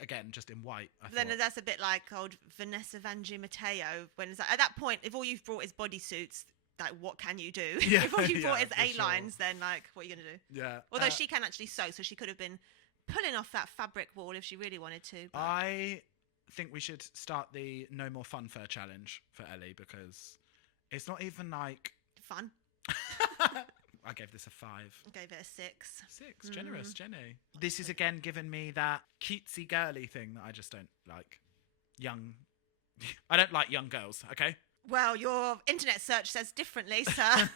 again just in white. Then that's a bit like old Vanessa Vanjie Matteo, when it's like, at that point, if all you've brought is bodysuits, like, what can you do? Yeah, if all you've brought is for A-lines, then, like, what are you going to do? Yeah. Although she can actually sew, so she could have been pulling off that fabric wall if she really wanted to. But I think we should start the No More Fun Fur challenge for Ellie, because it's not even like fun. I gave this a 5. I gave it a 6. 6, generous, Jenny. This is again giving me that cutesy girly thing that I just don't like. I don't like young girls, okay? Well, your internet search says differently, sir.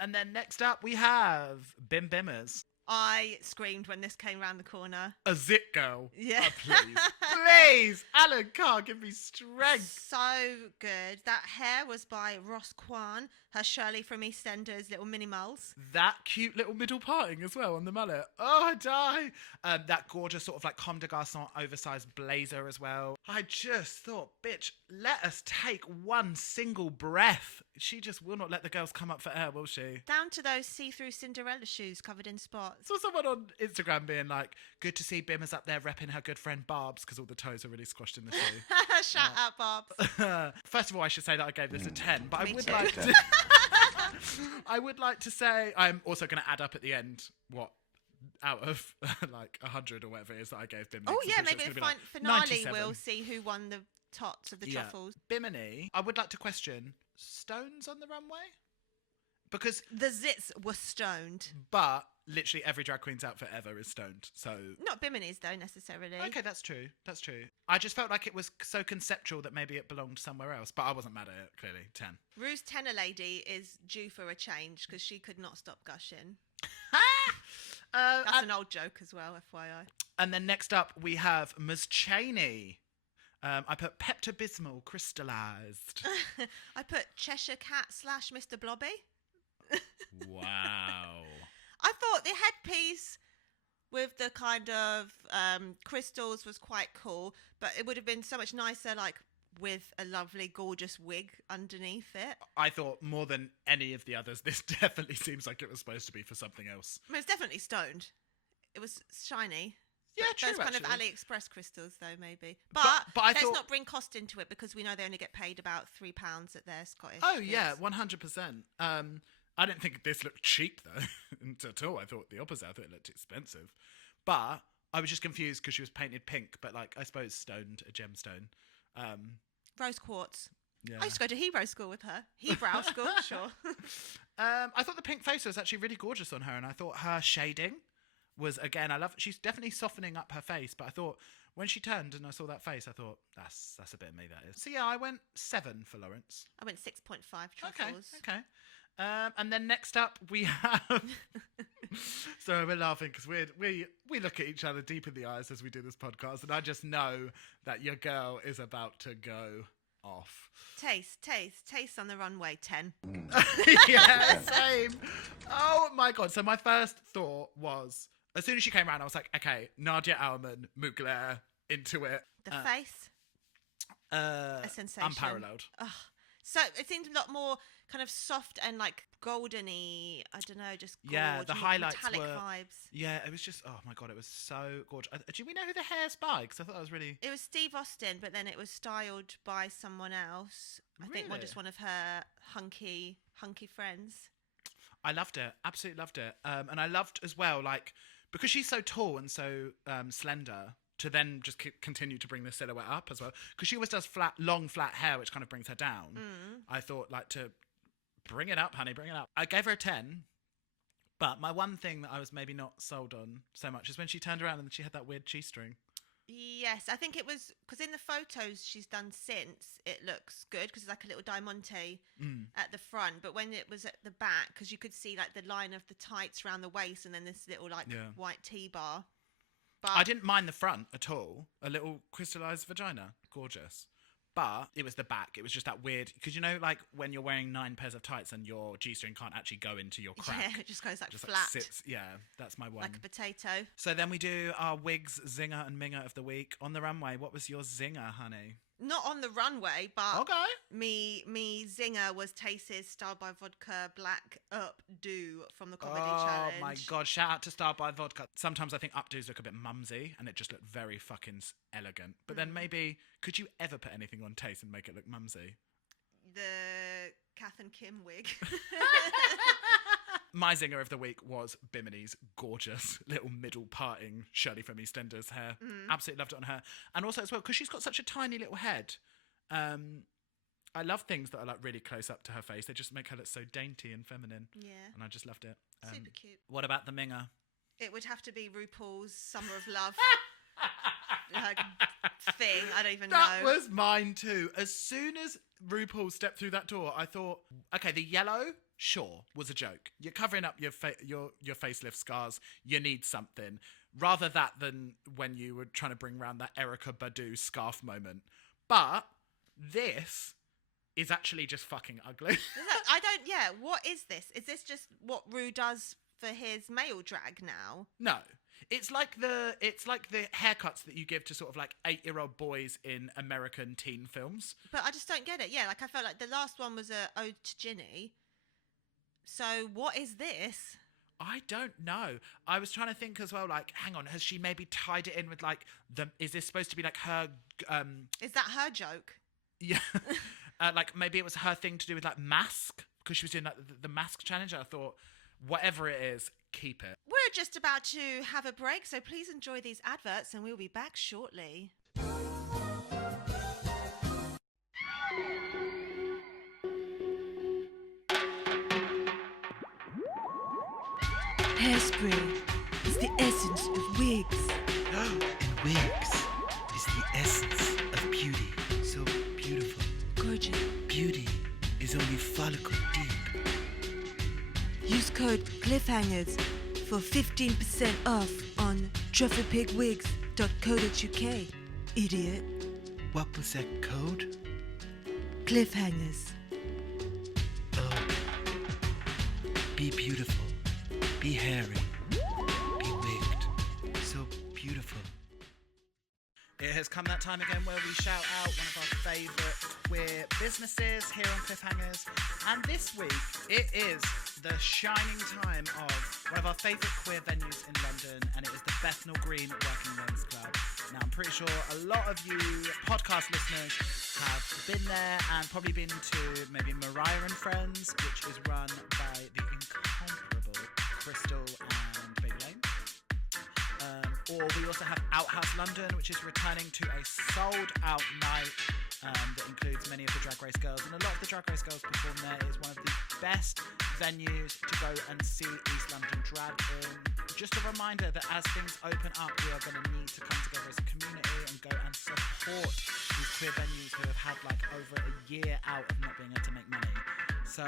And then next up we have Bim Bimmers. I screamed when this came round the corner. A zit girl. Yeah. Oh, please. Please. Alan Carr, give me strength. So good. That hair was by Ross Kwan, her Shirley from EastEnders little mini moles. That cute little middle parting as well on the mullet. Oh, I die. That gorgeous sort of like Comme des Garçons oversized blazer as well. I just thought, bitch, let us take one single breath. She just will not let the girls come up for air, will she? Down to those see-through Cinderella shoes covered in spots. Saw someone on Instagram being like, good to see Bimmers up there repping her good friend Barb's, because all the toes are really squashed in the shoe. Shout out, Bob. First of all, I should say that I gave this a 10, but Me I would too. like to... I would like to say I'm also going to add up at the end what out of like 100 or whatever it is that I gave Bimini. Oh yeah, maybe the finale 97. we'll see who won the tots of the truffles. Bimini, I would like to question stones on the runway, because The zits were stoned. but literally every drag queen's outfit ever is stoned. So Not Bimini's though, necessarily. okay, that's true. That's true. I just felt like it was so conceptual that maybe it belonged somewhere else, but I wasn't mad at it. Clearly, 10. Rue's tenor lady is due for a change because she could not stop gushing. That's an old joke as well, FYI. And then next up we have Ms. Cheney. I put Pepto-Bismol crystallized. I put Cheshire Cat / Mr. Blobby. Wow. I thought the headpiece with the kind of crystals was quite cool, but it would have been so much nicer, like, with a lovely, gorgeous wig underneath it. I thought more than any of the others, this definitely seems like it was supposed to be for something else. I mean, it's definitely stoned. It was shiny. Yeah, true, Those kind of actually. AliExpress crystals, though, maybe. But I let's thought... not bring cost into it, because we know they only get paid about £3 at their Scottish. Oh, yeah, gigs. 100%. I didn't think this looked cheap, though, at all. I thought the opposite. I thought it looked expensive. But I was just confused because she was painted pink, but, like, I suppose stoned, a gemstone. Rose quartz. Yeah. I used to go to Hebrew school with her. Hebrew school, sure. I thought the pink face was actually really gorgeous on her, and I thought her shading was, again, she's definitely softening up her face, but I thought when she turned and I saw that face, I thought, that's a bit of me, that is. So yeah, I went 7 for Laurence. I went 6.5 truffles. Okay. And then next up we have... So we're laughing because we look at each other deep in the eyes as we do this podcast, and I just know that your girl is about to go off. Taste on the runway, 10. Yeah, same. Oh my God. So my first thought was, as soon as she came around, I was like, okay, Nadia Alman, Mugler, into it. The face? A sensation. Unparalleled. Ugh. So it seemed a lot more kind of soft and like goldeny. I don't know, just gorgeous. Yeah, the highlights metallic were... vibes. Yeah, it was just, oh my God, it was so gorgeous. Do we know who the hair's by? Because I thought that was really... It was Steve Austin, but then it was styled by someone else. I think Really? just one of her hunky friends. I loved it. Absolutely loved it. And I loved as well, like, because she's so tall and so slender, to then just continue to bring the silhouette up as well. Because she always does long, flat hair, which kind of brings her down. I thought, like, to bring it up, honey, bring it up. I gave her a 10. But my one thing that I was maybe not sold on so much is when she turned around and she had that weird G-string. Yes, I think it was because in the photos she's done since, it looks good because it's like a little diamante at the front. But when it was at the back, because you could see like the line of the tights around the waist and then this little like white T-bar. But I didn't mind the front at all. A little crystallized vagina. Gorgeous. But it was the back. It was just that weird... Because, you know, like, when you're wearing 9 pairs of tights and your G-string can't actually go into your crack. Yeah, it just goes like just flat. Like sits, yeah, that's my one. Like a potato. So then we do our wigs, zinger and minger of the week. On the runway, what was your zinger, honey? Not on the runway, but okay. me zinger was Tace's Styled by Vodka Black Updo from the Comedy Challenge. Oh my God, shout out to Styled by Vodka. Sometimes I think updos look a bit mumsy and it just looked very fucking elegant. But then maybe, could you ever put anything on Tace and make it look mumsy? The Kath and Kim wig. My zinger of the week was Bimini's gorgeous little middle parting Shirley from EastEnders hair. Absolutely loved it on her. And also as well, because she's got such a tiny little head, I love things that are like really close up to her face. They just make her look so dainty and feminine. Yeah. And I just loved it. Super cute. What about the minger? It would have to be RuPaul's Summer of Love like, thing. I don't even know. That was mine too. As soon as RuPaul stepped through that door, I thought, okay, the yellow, sure, was a joke. You're covering up your facelift scars. You need something. Rather that than when you were trying to bring around that Erykah Badu scarf moment. But this is actually just fucking ugly. What is this? Is this just what Ru does for his male drag now? No. It's like the haircuts that you give to sort of like 8-year-old boys in American teen films. But I just don't get it. Yeah, like I felt like the last one was a ode to Ginny. So what is this? I don't know. I was trying to think as well, like, hang on, has she maybe tied it in with like is this supposed to be like her Is that her joke? Yeah. Like maybe it was her thing to do with like mask, because she was doing like the mask challenge. I thought, whatever it is, keep it. We're just about to have a break, so please enjoy these adverts and we'll be back shortly. Hairspray is the essence of wigs. And wigs is the essence of beauty. So beautiful. Gorgeous. Beauty is only follicle deep. Use code Cliffhangers for 15% off on trufflepigwigs.co.uk. Idiot. What was that code? Cliffhangers. Oh. Be beautiful. Be hairy. Be wigged. has come that time again where we shout out one of our favourite queer businesses here on Cliffhangers. And this week, it is the shining time of one of our favourite queer venues in London, and it is the Bethnal Green Working Men's Club. Now, I'm pretty sure a lot of you podcast listeners have been there and probably been to maybe Mariah and Friends, which is run by the incomparable Crystal and Baby Lane. Or we also have Outhouse London, which is returning to a sold-out night that includes many of the Drag Race girls. And a lot of the Drag Race girls perform there. It is one of the best venues to go and see East London drag in. Just a reminder that as things open up, we are going to need to come together as a community and go and support these queer venues who have had like over a year out of not being able to make money. So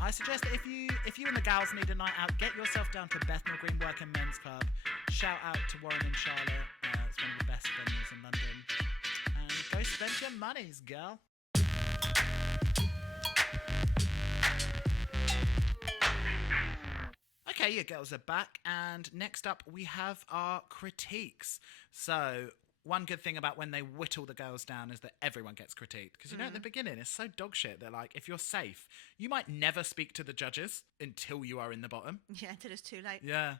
I suggest that if you and the gals need a night out, get yourself down to Bethnal Green Working Men's Club. Shout out to Warren and Charlotte. It's one of the best venues in London. And go spend your monies, girl. Okay, your girls are back. And next up, we have our critiques. So one good thing about when they whittle the girls down is that everyone gets critiqued. Because, you know, at the beginning, it's so dog shit. They're like, if you're safe, you might never speak to the judges until you are in the bottom. Yeah, until it's too late. Yeah.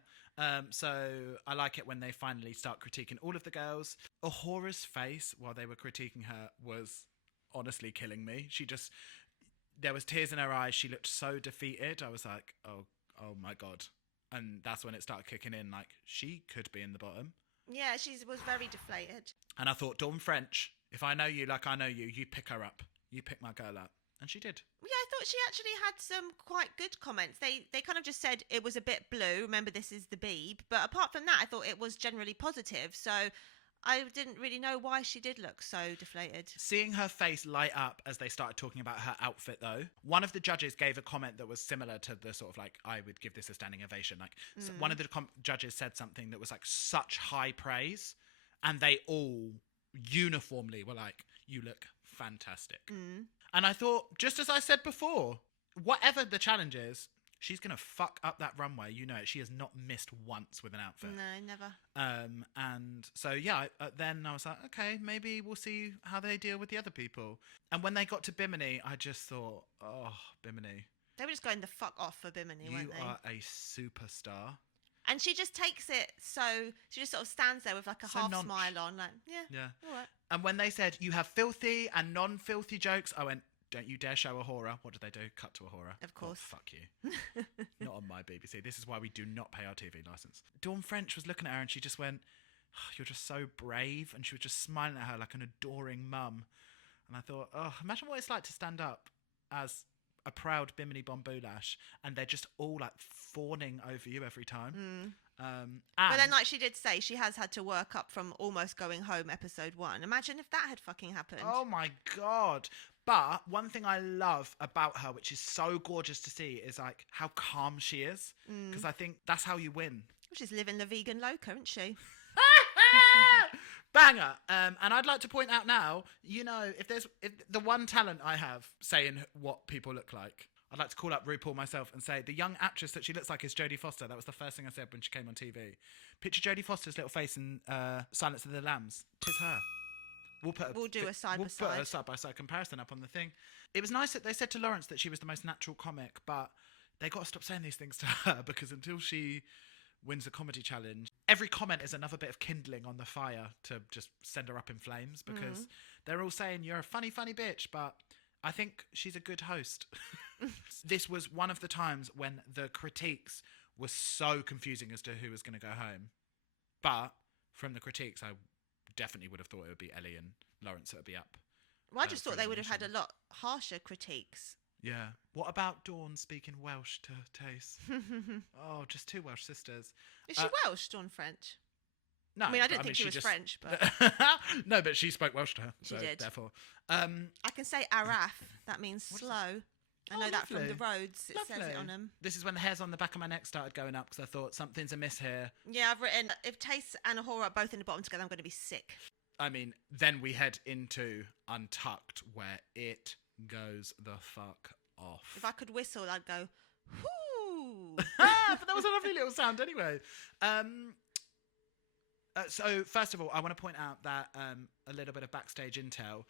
So I like it when they finally start critiquing all of the girls. Ahora's face while they were critiquing her was honestly killing me. There was tears in her eyes. She looked so defeated. I was like, oh my God. And that's when it started kicking in. Like, she could be in the bottom. Yeah, she was very deflated. And I thought, Dawn French, if I know you like I know you, you pick her up. You pick my girl up. And she did. Yeah, I thought she actually had some quite good comments. They kind of just said it was a bit blue. Remember, this is the Beeb. But apart from that, I thought it was generally positive. So I didn't really know why she did look so deflated. Seeing her face light up as they started talking about her outfit, though, one of the judges gave a comment that was similar to the sort of like, I would give this a standing ovation. Like, so one of the judges said something that was like such high praise, and they all uniformly were like, you look fantastic. And I thought, just as I said before, whatever the challenge is, she's going to fuck up that runway. You know it. She has not missed once with an outfit. No, never. And so, yeah, then I was like, okay, maybe we'll see how they deal with the other people. And when they got to Bimini, I just thought, oh, Bimini. They were just going the fuck off for Bimini, weren't they? You are a superstar. And she just takes it she just sort of stands there with like a half smile on, like, yeah, all right. And when they said, you have filthy and non-filthy jokes, I went, don't you dare show Ahura. What did they do? Cut to Ahura. Of course. Oh, fuck you. Not on my BBC. This is why we do not pay our TV licence. Dawn French was looking at her and she just went, oh, you're just so brave. And she was just smiling at her like an adoring mum. And I thought, oh, imagine what it's like to stand up as a proud Bimini Bomboulash and they're just all like fawning over you every time. But then, like she did say, she has had to work up from Almost Going Home episode 1. Imagine if that had fucking happened. Oh my God. But one thing I love about her, which is so gorgeous to see, is like how calm she is. Because I think that's how you win. She's living the vegan loca, isn't she? Banger. And I'd like to point out now, you know, if the one talent I have saying what people look like, I'd like to call up RuPaul myself and say the young actress that she looks like is Jodie Foster. That was the first thing I said when she came on TV. Picture Jodie Foster's little face in Silence of the Lambs. 'Tis her. We'll do a side-by-side. We'll put a side-by-side comparison up on the thing. It was nice that they said to Laurence that she was the most natural comic, but they got to stop saying these things to her because until she wins the comedy challenge, every comment is another bit of kindling on the fire to just send her up in flames because they're all saying you're a funny, funny bitch, but I think she's a good host. This was one of the times when the critiques were so confusing as to who was going to go home. But from the critiques, I definitely would have thought it would be Ellie and Laurence that would be up. Well, I just thought they would have had a lot harsher critiques. Yeah. What about Dawn speaking Welsh to Tace? Oh, just two Welsh sisters. Is she Welsh, Dawn French? No. I mean, I didn't think she was French, but... No, but she spoke Welsh to her. She did. Therefore. I can say araf. That means slow. I know that from the roads. It says it on them. This is when the hairs on the back of my neck started going up because I thought something's amiss here. Yeah, I've written, if Tace and Ahura are both in the bottom together, I'm going to be sick. I mean, then we head into Untucked, where it goes the fuck off. If I could whistle, I'd go, whoo! But that was a lovely little sound anyway. So first of all, I want to point out that a little bit of backstage intel.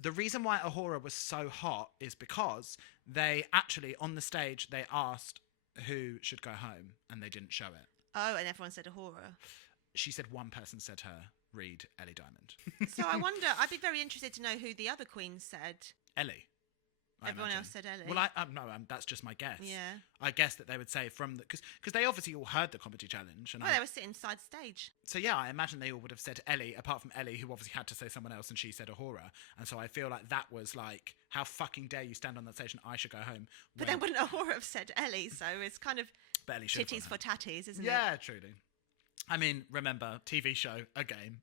The reason why Ahura was so hot is because they actually, on the stage, they asked who should go home and they didn't show it. Oh, and everyone said Ahura. She said one person said her, read Ellie Diamond. So I wonder, I'd be very interested to know who the other queens said. Ellie. Everyone else said Ellie. Well, no, that's just my guess. Yeah. I guess that they would say from the... Because they obviously all heard the comedy challenge. And well, they were sitting side stage. So, yeah, I imagine they all would have said Ellie, apart from Ellie, who obviously had to say someone else, and she said Ahura. And so I feel like that was like, how fucking dare you stand on that stage and I should go home. But then wouldn't Ahura have said Ellie? So it's kind of titties for tatties, isn't it? Yeah, truly. I mean, remember, TV show, a game.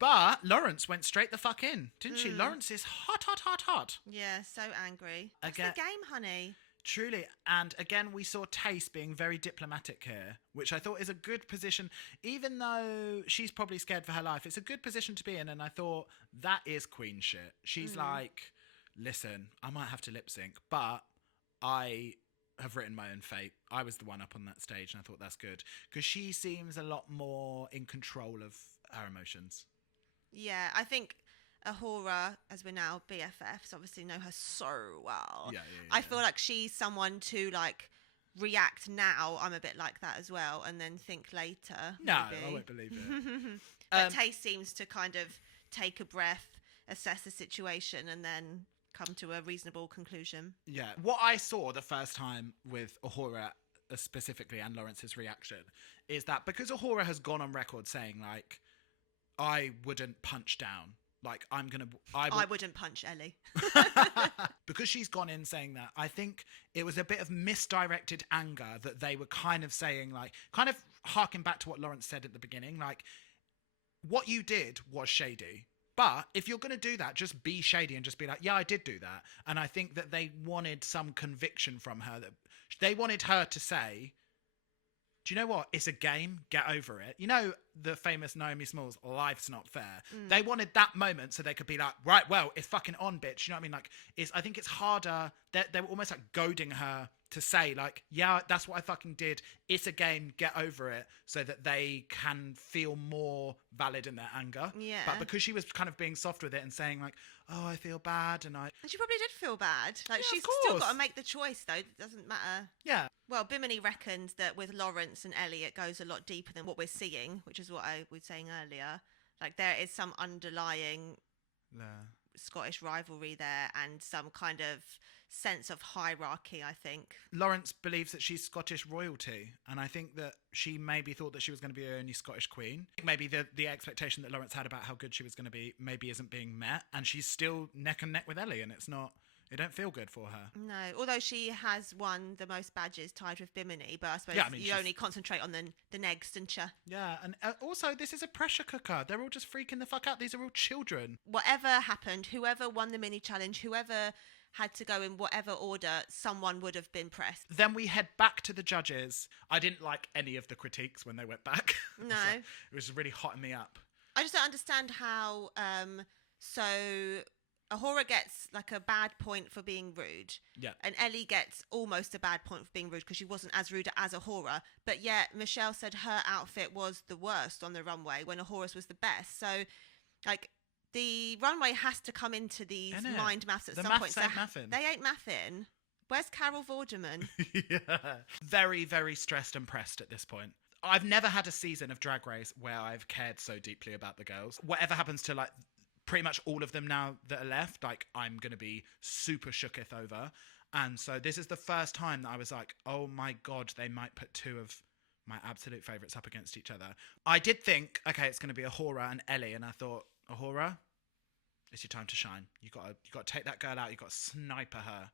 But Laurence went straight the fuck in, didn't she? Laurence is hot. Yeah, so angry. What's Again, the game, honey? Truly. And again, we saw Tace being very diplomatic here, which I thought is a good position. Even though she's probably scared for her life, it's a good position to be in. And I thought, that is queen shit. She's like, listen, I might have to lip sync, but I have written my own fate. I was the one up on that stage, and I thought that's good. Because she seems a lot more in control of her emotions. Yeah, I think Ahura, as we're now BFFs, obviously know her so well. Yeah. I feel like she's someone to like react now. I'm a bit like that as well, and then think later. No, maybe. I won't believe it. But Tace seems to kind of take a breath, assess the situation, and then come to a reasonable conclusion. Yeah. What I saw the first time with Ahura specifically and Laurence's reaction is that because Ahura has gone on record saying like, I wouldn't punch down. Like, I wouldn't punch Ellie. Because she's gone in saying that, I think it was a bit of misdirected anger that they were kind of saying, like, kind of harking back to what Laurence said at the beginning. Like, what you did was shady. But if you're going to do that, just be shady and just be like, yeah, I did do that. And I think that they wanted some conviction from her. That they wanted her to say, do you know what? It's a game. Get over it. You know, the famous Naomi Smalls, life's not fair. They wanted that moment so they could be like, right, well, it's fucking on, bitch. You know what I mean? Like, I think it's harder. They were almost like goading her to say, like, yeah, that's what I fucking did. It's a game. Get over it. So that they can feel more valid in their anger. Yeah. But because she was kind of being soft with it and saying, like, oh, I feel bad. And she probably did feel bad. Like, Yeah, she's of still course. got to make the choice, though. It doesn't matter. Yeah. Well, Bimini reckons that with Laurence and Ellie, it goes a lot deeper than what we're seeing, which is what I was saying earlier. Like, there is some underlying Scottish rivalry there and some kind of sense of hierarchy, I think. Laurence believes that she's Scottish royalty, and I think that she maybe thought that she was going to be the only Scottish queen. Maybe the expectation that Laurence had about how good she was going to be maybe isn't being met, and she's still neck and neck with Ellie, and it don't feel good for her. No, although she has won the most badges tied with Bimini, but I suppose you only concentrate on the negs, don't you? Yeah, and also this is a pressure cooker. They're all just freaking the fuck out. These are all children. Whatever happened, whoever won the mini challenge, whoever had to go in whatever order, someone would have been pressed. Then we head back to the judges. I didn't like any of the critiques when they went back. No. It was really hotting me up. I just don't understand how, so Ahura gets like a bad point for being rude. Yeah. And Ellie gets almost a bad point for being rude because she wasn't as rude as Ahura. But yet Michelle said her outfit was the worst on the runway when Ahura's was the best. So, like, the runway has to come into these mind maths at some point. The maths ain't mathing. They ain't mathing. Where's Carol Vorderman? Yeah. Very, very stressed and pressed at this point. I've never had a season of Drag Race where I've cared so deeply about the girls. Whatever happens to, like, pretty much all of them now that are left, like, I'm going to be super shooketh over. And so this is the first time that I was like, oh my God, they might put two of my absolute favourites up against each other. I did think, okay, it's going to be Ahura and Ellie. And I thought, Ahura, it's your time to shine. You got to take that girl out. You got to sniper her.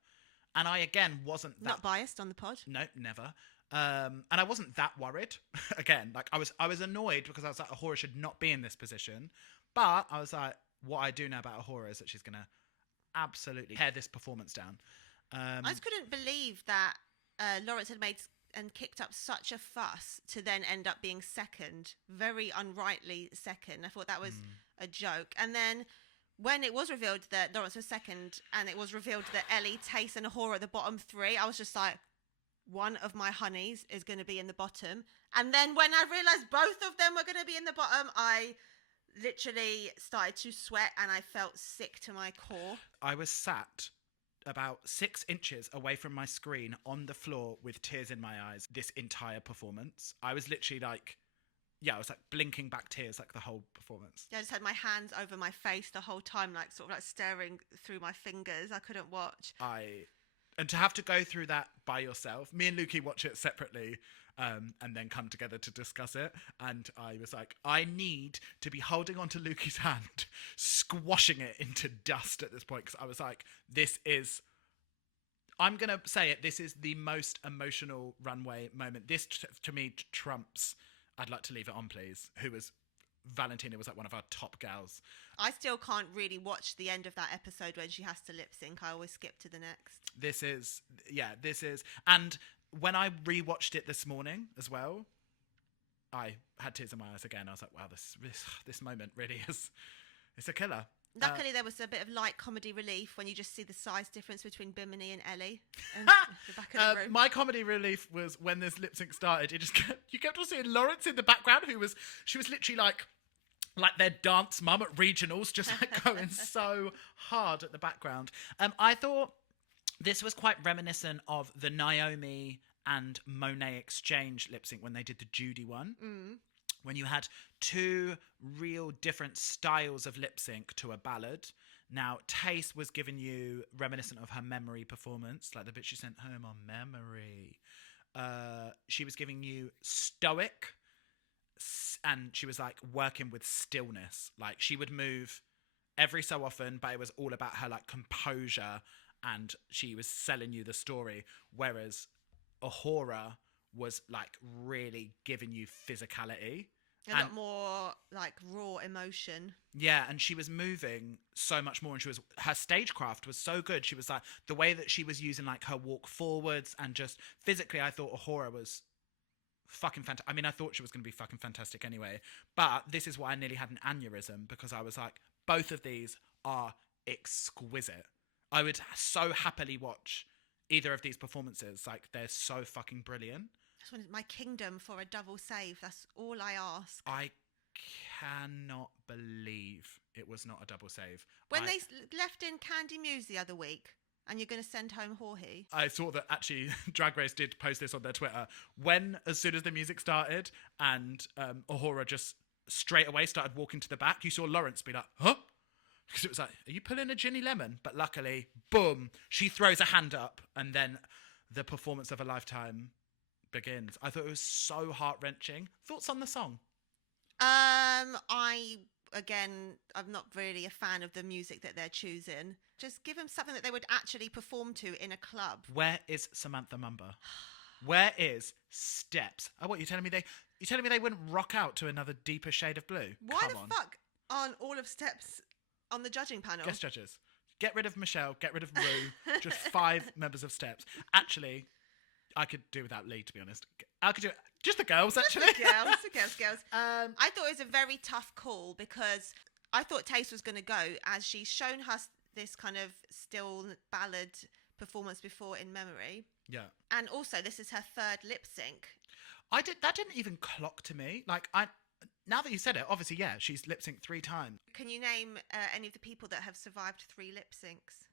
And I, again, wasn't that... Not biased on the pod? No, never. And I wasn't that worried. Again, like, I was annoyed because I was like, Ahura should not be in this position. But I was like, what I do know about Ahura is that she's going to absolutely tear this performance down. I just couldn't believe that Laurence had made and kicked up such a fuss to then end up being second, very unrightly second. I thought that was a joke. And then when it was revealed that Laurence was second and it was revealed that Ellie, Tace and Ahura are the bottom three, I was just like, one of my honeys is going to be in the bottom. And then when I realised both of them were going to be in the bottom, I literally started to sweat and I felt sick to my core. I was sat about 6 inches away from my screen on the floor with tears in my eyes this entire performance. I was literally like, I was like blinking back tears like the whole performance. Yeah, I just had my hands over my face the whole time, like sort of like staring through my fingers. I couldn't watch. And to have to go through that by yourself, me and Lukey watch it separately and then come together to discuss it. And I was like, I need to be holding onto Lukey's hand, squashing it into dust at this point. Because I was like, I'm going to say it, this is the most emotional runway moment. This, to me, trumps I'd Like to Leave It On, Please, who was... Valentina was like one of our top gals. I still can't really watch the end of that episode when she has to lip sync. I always skip to the next. This is, and when I rewatched it this morning as well, I had tears in my eyes again. I was like, wow, this moment really is, it's a killer. Luckily, there was a bit of light comedy relief when you just see the size difference between Bimini and Ellie in the back of the room. My comedy relief was when this lip sync started. You kept on seeing Laurence in the background, she was literally like their dance mum at regionals, just like going so hard at the background. I thought this was quite reminiscent of the Naomi and Monet exchange lip sync when they did the Judy one. Mm. When you had 2 real different styles of lip sync to a ballad. Now, Taste was giving you reminiscent of her Memory performance, like the bit she sent home on Memory. She was giving you stoic, and she was like working with stillness. Like she would move every so often, but it was all about her like composure, and she was selling you the story. Whereas Ahura was like really giving you physicality. A lot more like raw emotion. Yeah, and she was moving so much more, and her stagecraft was so good. She was like, the way that she was using like her walk forwards, and just physically, I thought Ahura was fucking fantastic. I mean, I thought she was going to be fucking fantastic anyway, but this is why I nearly had an aneurysm, because I was like, both of these are exquisite. I would so happily watch either of these performances. Like, they're so fucking brilliant. I just wanted my kingdom for a double save. That's all I ask. I cannot believe it was not a double save. When they left in Candy Muse the other week, and you're going to send home Jorge. I saw that actually Drag Race did post this on their Twitter. As soon as the music started and Ahura just straight away started walking to the back, you saw Laurence be like, huh? Because it was like, are you pulling a Ginny Lemon? But luckily, boom, she throws a hand up, and then the performance of a lifetime begins. I thought it was so heart-wrenching. Thoughts on the song? I'm not really a fan of the music that they're choosing. Just give them something that they would actually perform to in a club. Where is Samantha Mumba? Where is Steps? Oh, what, you're telling me they wouldn't rock out to another deeper shade of blue? Why the fuck aren't all of Steps on the judging panel? Guest judges. Get rid of Michelle, get rid of Rue. Just 5 members of Steps. Actually, I could do without Lee, to be honest. I could do just the girls, actually. Just the girls. I thought it was a very tough call, because I thought Taste was going to go, as she's shown us this kind of still ballad performance before in Memory. Yeah. And also, this is her 3rd lip sync. That didn't even clock to me. Like, now that you said it, obviously, yeah, she's lip synced 3 times. Can you name any of the people that have survived 3 lip syncs?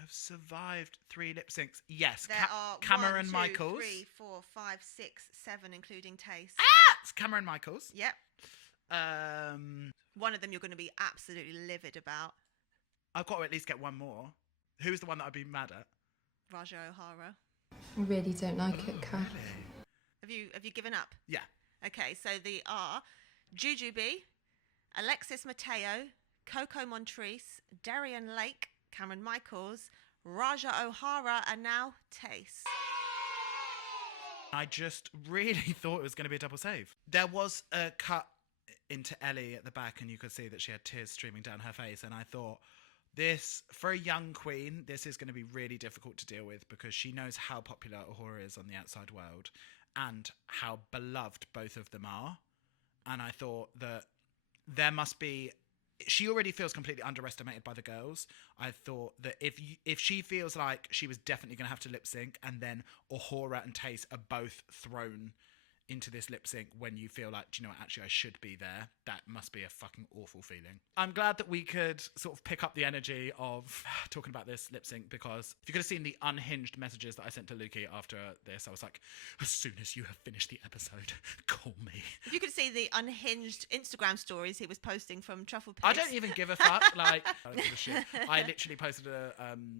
Have survived 3 lip syncs. Yes. There are Cameron 1, 2, Michaels. 3, 4, 5, 6, 7, including Taste. It's Cameron Michaels. Yep. One of them you're going to be absolutely livid about. I've got to at least get one more. Who's the one that I'd be mad at? Raja O'Hara. I really don't like it, Kat. Have you given up? Yeah. Okay, so they are Jujubee, Alexis Mateo, Coco Montrese, Darian Lake, Cameron Michaels, Raja O'Hara, and now Taste. I just really thought it was going to be a double save. There was a cut into Ellie at the back, and you could see that she had tears streaming down her face, and I thought, for a young queen, this is going to be really difficult to deal with, because she knows how popular Ahura is on the outside world and how beloved both of them are. And I thought that there must be she already feels completely underestimated by the girls. I thought that if she feels like she was definitely going to have to lip sync, and then Ahura and Tace are both thrown into this lip sync when you feel like, do you know what, actually I should be there, that must be a fucking awful feeling. I'm glad that we could sort of pick up the energy of talking about this lip sync, because if you could have seen the unhinged messages that I sent to Lukey after this, I was like, as soon as you have finished the episode, call me. If you could see the unhinged Instagram stories he was posting from Truffle Pigs. I don't even give a fuck. Like, I don't give a shit. I literally posted a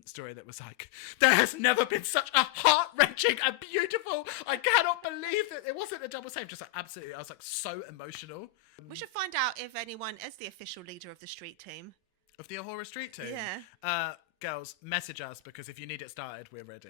story that was like, there has never been such a heart-wrenching and beautiful, I cannot believe that it wasn't a double save. Just like, absolutely, I was like so emotional. We should find out if anyone is the official leader of the street team. Of the Ahura Street team? Yeah. Girls, message us, because if you need it started, we're ready.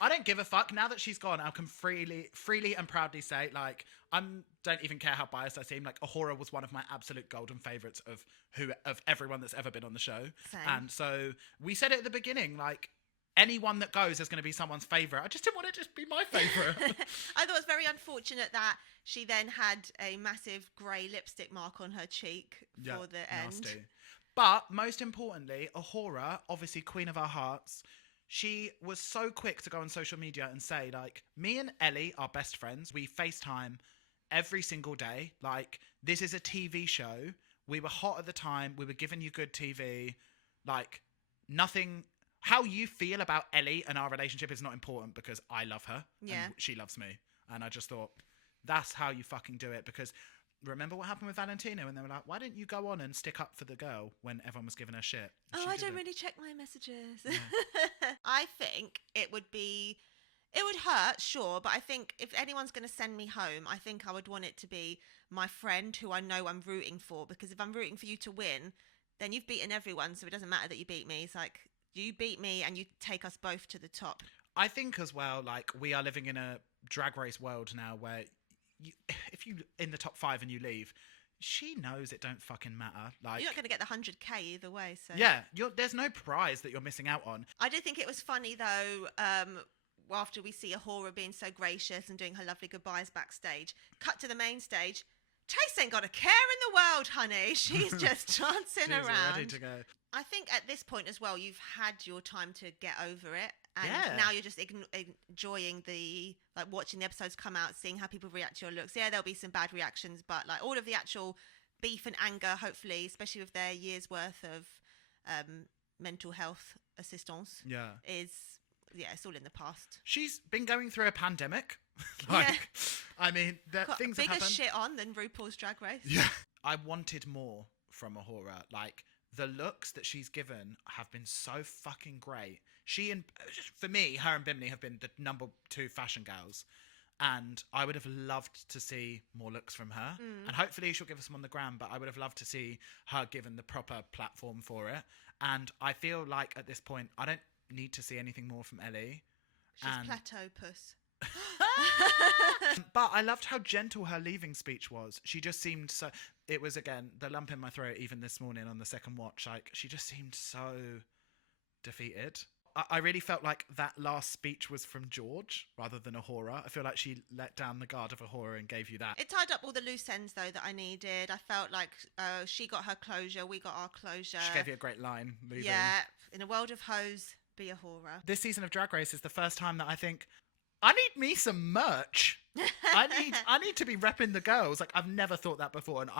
I don't give a fuck. Now that she's gone, I can freely and proudly say, like, don't even care how biased I seem. Like, Ahura was one of my absolute golden favourites of everyone that's ever been on the show. Same. And so we said it at the beginning, like, anyone that goes is going to be someone's favourite. I just didn't want it to just be my favourite. I thought it was very unfortunate that she then had a massive grey lipstick mark on her cheek for the nasty. end. But most importantly, Ahura, obviously queen of our hearts, she was so quick to go on social media and say, like, me and Ellie are best friends. We FaceTime every single day. Like, this is a TV show. We were hot at the time. We were giving you good TV. Like, nothing... How you feel about Ellie and our relationship is not important, because I love her and she loves me. And I just thought, that's how you fucking do it. Because remember what happened with Valentina when they were like, why didn't you go on and stick up for the girl when everyone was giving her shit? And Oh, she I did don't it. really check my messages. Yeah. I think it would hurt, sure, but I think if anyone's going to send me home, I think I would want it to be my friend who I know I'm rooting for, because if I'm rooting for you to win, then you've beaten everyone, so it doesn't matter that you beat me. It's like, you beat me and you take us both to the top. I think as well, like, we are living in a drag race world now where if you in the top 5 and you leave, she knows it don't fucking matter. Like, you're not going to get the 100k either way. So yeah, there's no prize that you're missing out on. I did think it was funny though, after we see Ahura being so gracious and doing her lovely goodbyes backstage, cut to the main stage. Tace ain't got a care in the world, honey. She's just dancing She's around. ready to go. I think at this point as well, you've had your time to get over it. And Yeah. now you're just enjoying watching the episodes come out, seeing how people react to your looks. Yeah, there'll be some bad reactions, but like all of the actual beef and anger, hopefully, especially with their year's worth of mental health assistance, it's all in the past. She's been going through a pandemic. I mean, things have bigger happened. shit on than RuPaul's Drag Race. Yeah. I wanted more from Ahura. Like, the looks that she's given have been so fucking great. For me, her and Bimini have been the number 2 fashion gals. And I would have loved to see more looks from her. And hopefully she'll give us some on the gram, but I would have loved to see her given the proper platform for it. And I feel like at this point, I don't need to see anything more from Ellie. She's plateau puss. But I loved how gentle her leaving speech was. She just seemed so... It was, again, the lump in my throat even this morning on the second watch. Like, she just seemed so defeated. I really felt like that last speech was from George rather than Ahura. I feel like she let down the guard of Ahura and gave you that. It tied up all the loose ends, though, that I needed. I felt like she got her closure, we got our closure. She gave you a great line leaving. Yeah, in a world of hoes, be Ahura. This season of Drag Race is the first time that I think, I need me some merch. I need to be repping the girls. Like, I've never thought that before. And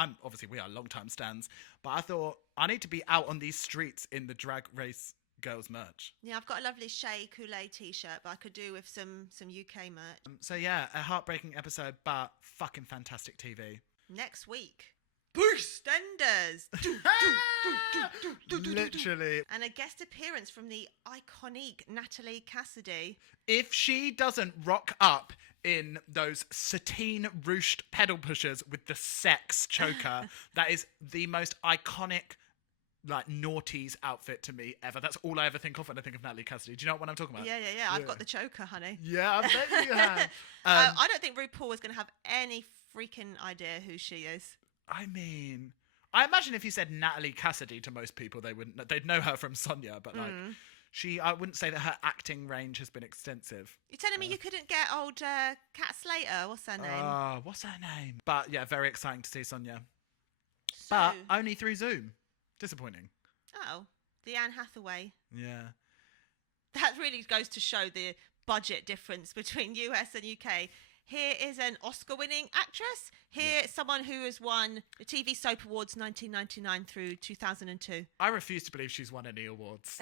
we are long-time stans, but I thought I need to be out on these streets in the Drag Race girls merch. Yeah, I've got a lovely Shea Coulee t-shirt, but I could do with some UK merch. So yeah, a heartbreaking episode, but fucking fantastic TV. Next week, EastEnders. Literally. And a guest appearance from the iconic Natalie Cassidy. If she doesn't rock up in those sateen ruched pedal pushers with the sex choker, that is the most iconic, like, naughties outfit to me ever. That's all I ever think of when I think of Natalie Cassidy. Do you know what I'm talking about? Yeah. I've got the choker, honey. Yeah, I bet you have. I don't think RuPaul is going to have any freaking idea who she is. I mean, I imagine if you said Natalie Cassidy to most people, they'd know her from Sonia, but like, I wouldn't say that her acting range has been extensive. You're telling me you couldn't get old Kat Slater? What's her name? What's her name? But yeah, very exciting to see Sonia. But only through Zoom. Disappointing. Oh, the Anne Hathaway. Yeah. That really goes to show the budget difference between US and UK. Here is an Oscar-winning actress. Here is someone who has won the TV Soap Awards 1999 through 2002. I refuse to believe she's won any awards.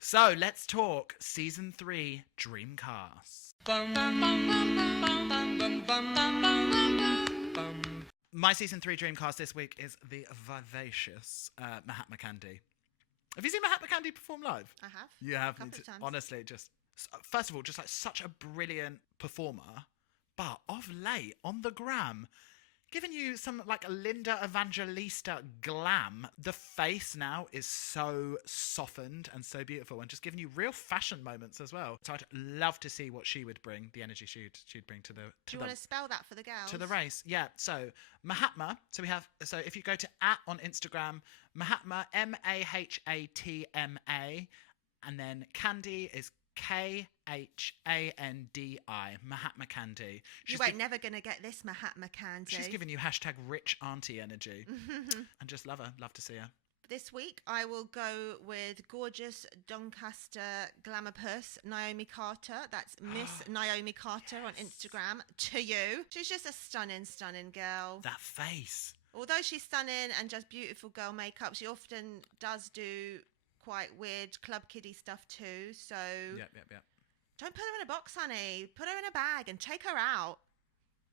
So let's talk season 3 Dreamcast. My season 3 Dreamcast this week is the vivacious Mahatma Gandhi. Have you seen Mahatma Gandhi perform live? I have. You have. A couple of times. Honestly, just first of all, just like such a brilliant performer, but of late on the gram, giving you some like Linda Evangelista glam. The face now is so softened and so beautiful, and just giving you real fashion moments as well. So I'd love to see what she would bring, the energy she'd bring to the. Do you want to spell that for the gals? To the race, yeah. So Mahatma. So we have. So if you go to @ on Instagram, Mahatma MAHATMA, and then Candy is KHANDI, Mahatma Gandhi. You ain't never going to get this Mahatma Gandhi. She's giving you #rich auntie energy. And just love her. Love to see her. This week, I will go with gorgeous Doncaster glamour puss, Naomi Carter. That's Miss Naomi Carter on Instagram. To you. She's just a stunning, stunning girl. That face. Although she's stunning and just beautiful girl makeup, she often does do quite weird club kiddie stuff too. So Yep. don't put her in a box, honey. Put her in a bag and take her out.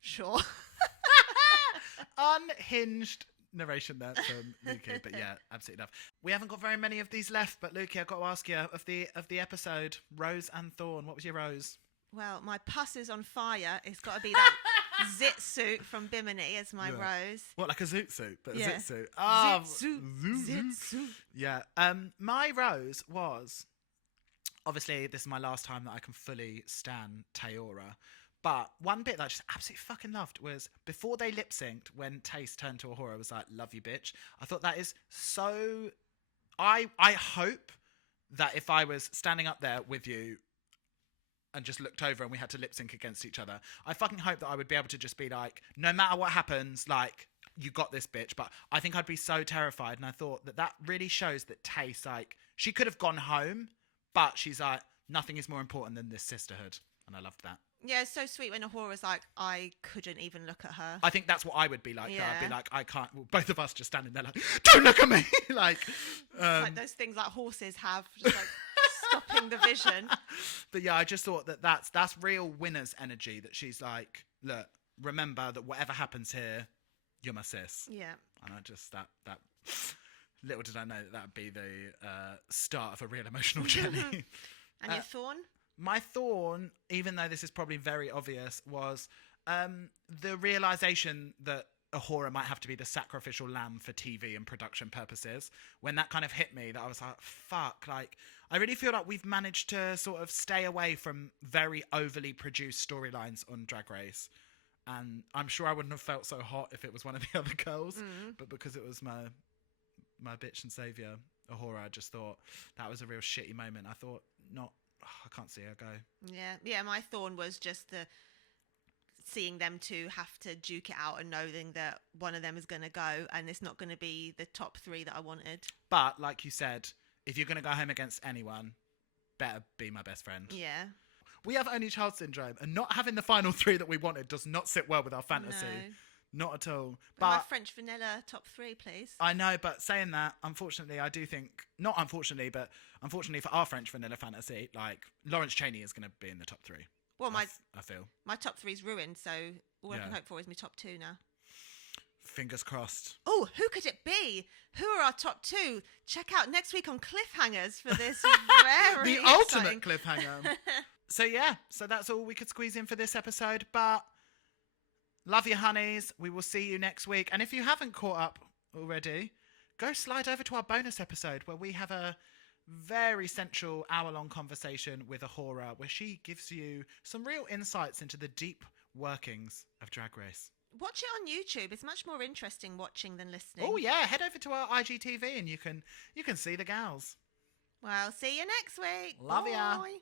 Sure. Unhinged narration there from Lukey, but yeah, absolutely love. We haven't got very many of these left, but Lukey, I've got to ask you of the episode, Rose and Thorn. What was your rose? Well, my puss is on fire. It's got to be that zit suit from Bimini as my rose. What, like a zoot suit? But Yeah. a zit suit. Oh, Zit suit. Yeah. My rose was, obviously, this is my last time that I can fully stan Taora. But one bit that I just absolutely fucking loved was before they lip synced, when Tace turned to Ahura, was like, "Love you, bitch." I thought that is so. I hope that if I was standing up there with you and just looked over and we had to lip sync against each other, I fucking hope that I would be able to just be like, no matter what happens, like, you got this, bitch. But I think I'd be so terrified. And I thought that really shows that Tace, like, she could have gone home, but she's like, nothing is more important than this sisterhood. And I loved that. Yeah, it's so sweet when Ahura's like, I couldn't even look at her. I think that's what I would be like. Yeah. I'd be like, I can't. Well, both of us just standing there like, don't look at me. like those things like horses have, just like stopping the vision. But yeah, I just thought that's real winner's energy. That she's like, look, remember that whatever happens here, you're my sis. Yeah. And I just that little did I know that'd be the start of a real emotional journey. And your thorn? My thorn, even though this is probably very obvious, was the realization that Ahura might have to be the sacrificial lamb for TV and production purposes. When that kind of hit me, that I was like, fuck, like, I really feel like we've managed to sort of stay away from very overly produced storylines on Drag Race. And I'm sure I wouldn't have felt so hot if it was one of the other girls. But because it was my bitch and saviour, Ahura, I just thought that was a real shitty moment. I thought, I can't see her go. Yeah, my thorn was just seeing them two have to duke it out and knowing that one of them is going to go and it's not going to be the top 3 that I wanted. But like you said, if you're going to go home against anyone, better be my best friend. Yeah. We have only child syndrome, and not having the final 3 that we wanted does not sit well with our fantasy. No. Not at all. But my French vanilla top 3, please. I know, but saying that, unfortunately, I do think, not unfortunately, but unfortunately for our French vanilla fantasy, like, Laurence Chaney is going to be in the top 3. Well, I feel. My top 3 is ruined, so all I can Yeah. hope for is my top 2 now. Fingers crossed. Oh, who could it be? Who are our top 2? Check out next week on Cliffhangers for this very The exciting... ultimate cliffhanger. So that's all we could squeeze in for this episode, but love you, honeys. We will see you next week. And if you haven't caught up already, go slide over to our bonus episode where we have a very central hour-long conversation with Ahura where she gives you some real insights into the deep workings of Drag Race. Watch it on YouTube. It's much more interesting watching than listening. Oh yeah, head over to our IGTV and you can see the gals. Well, see you next week. Love ya. Bye.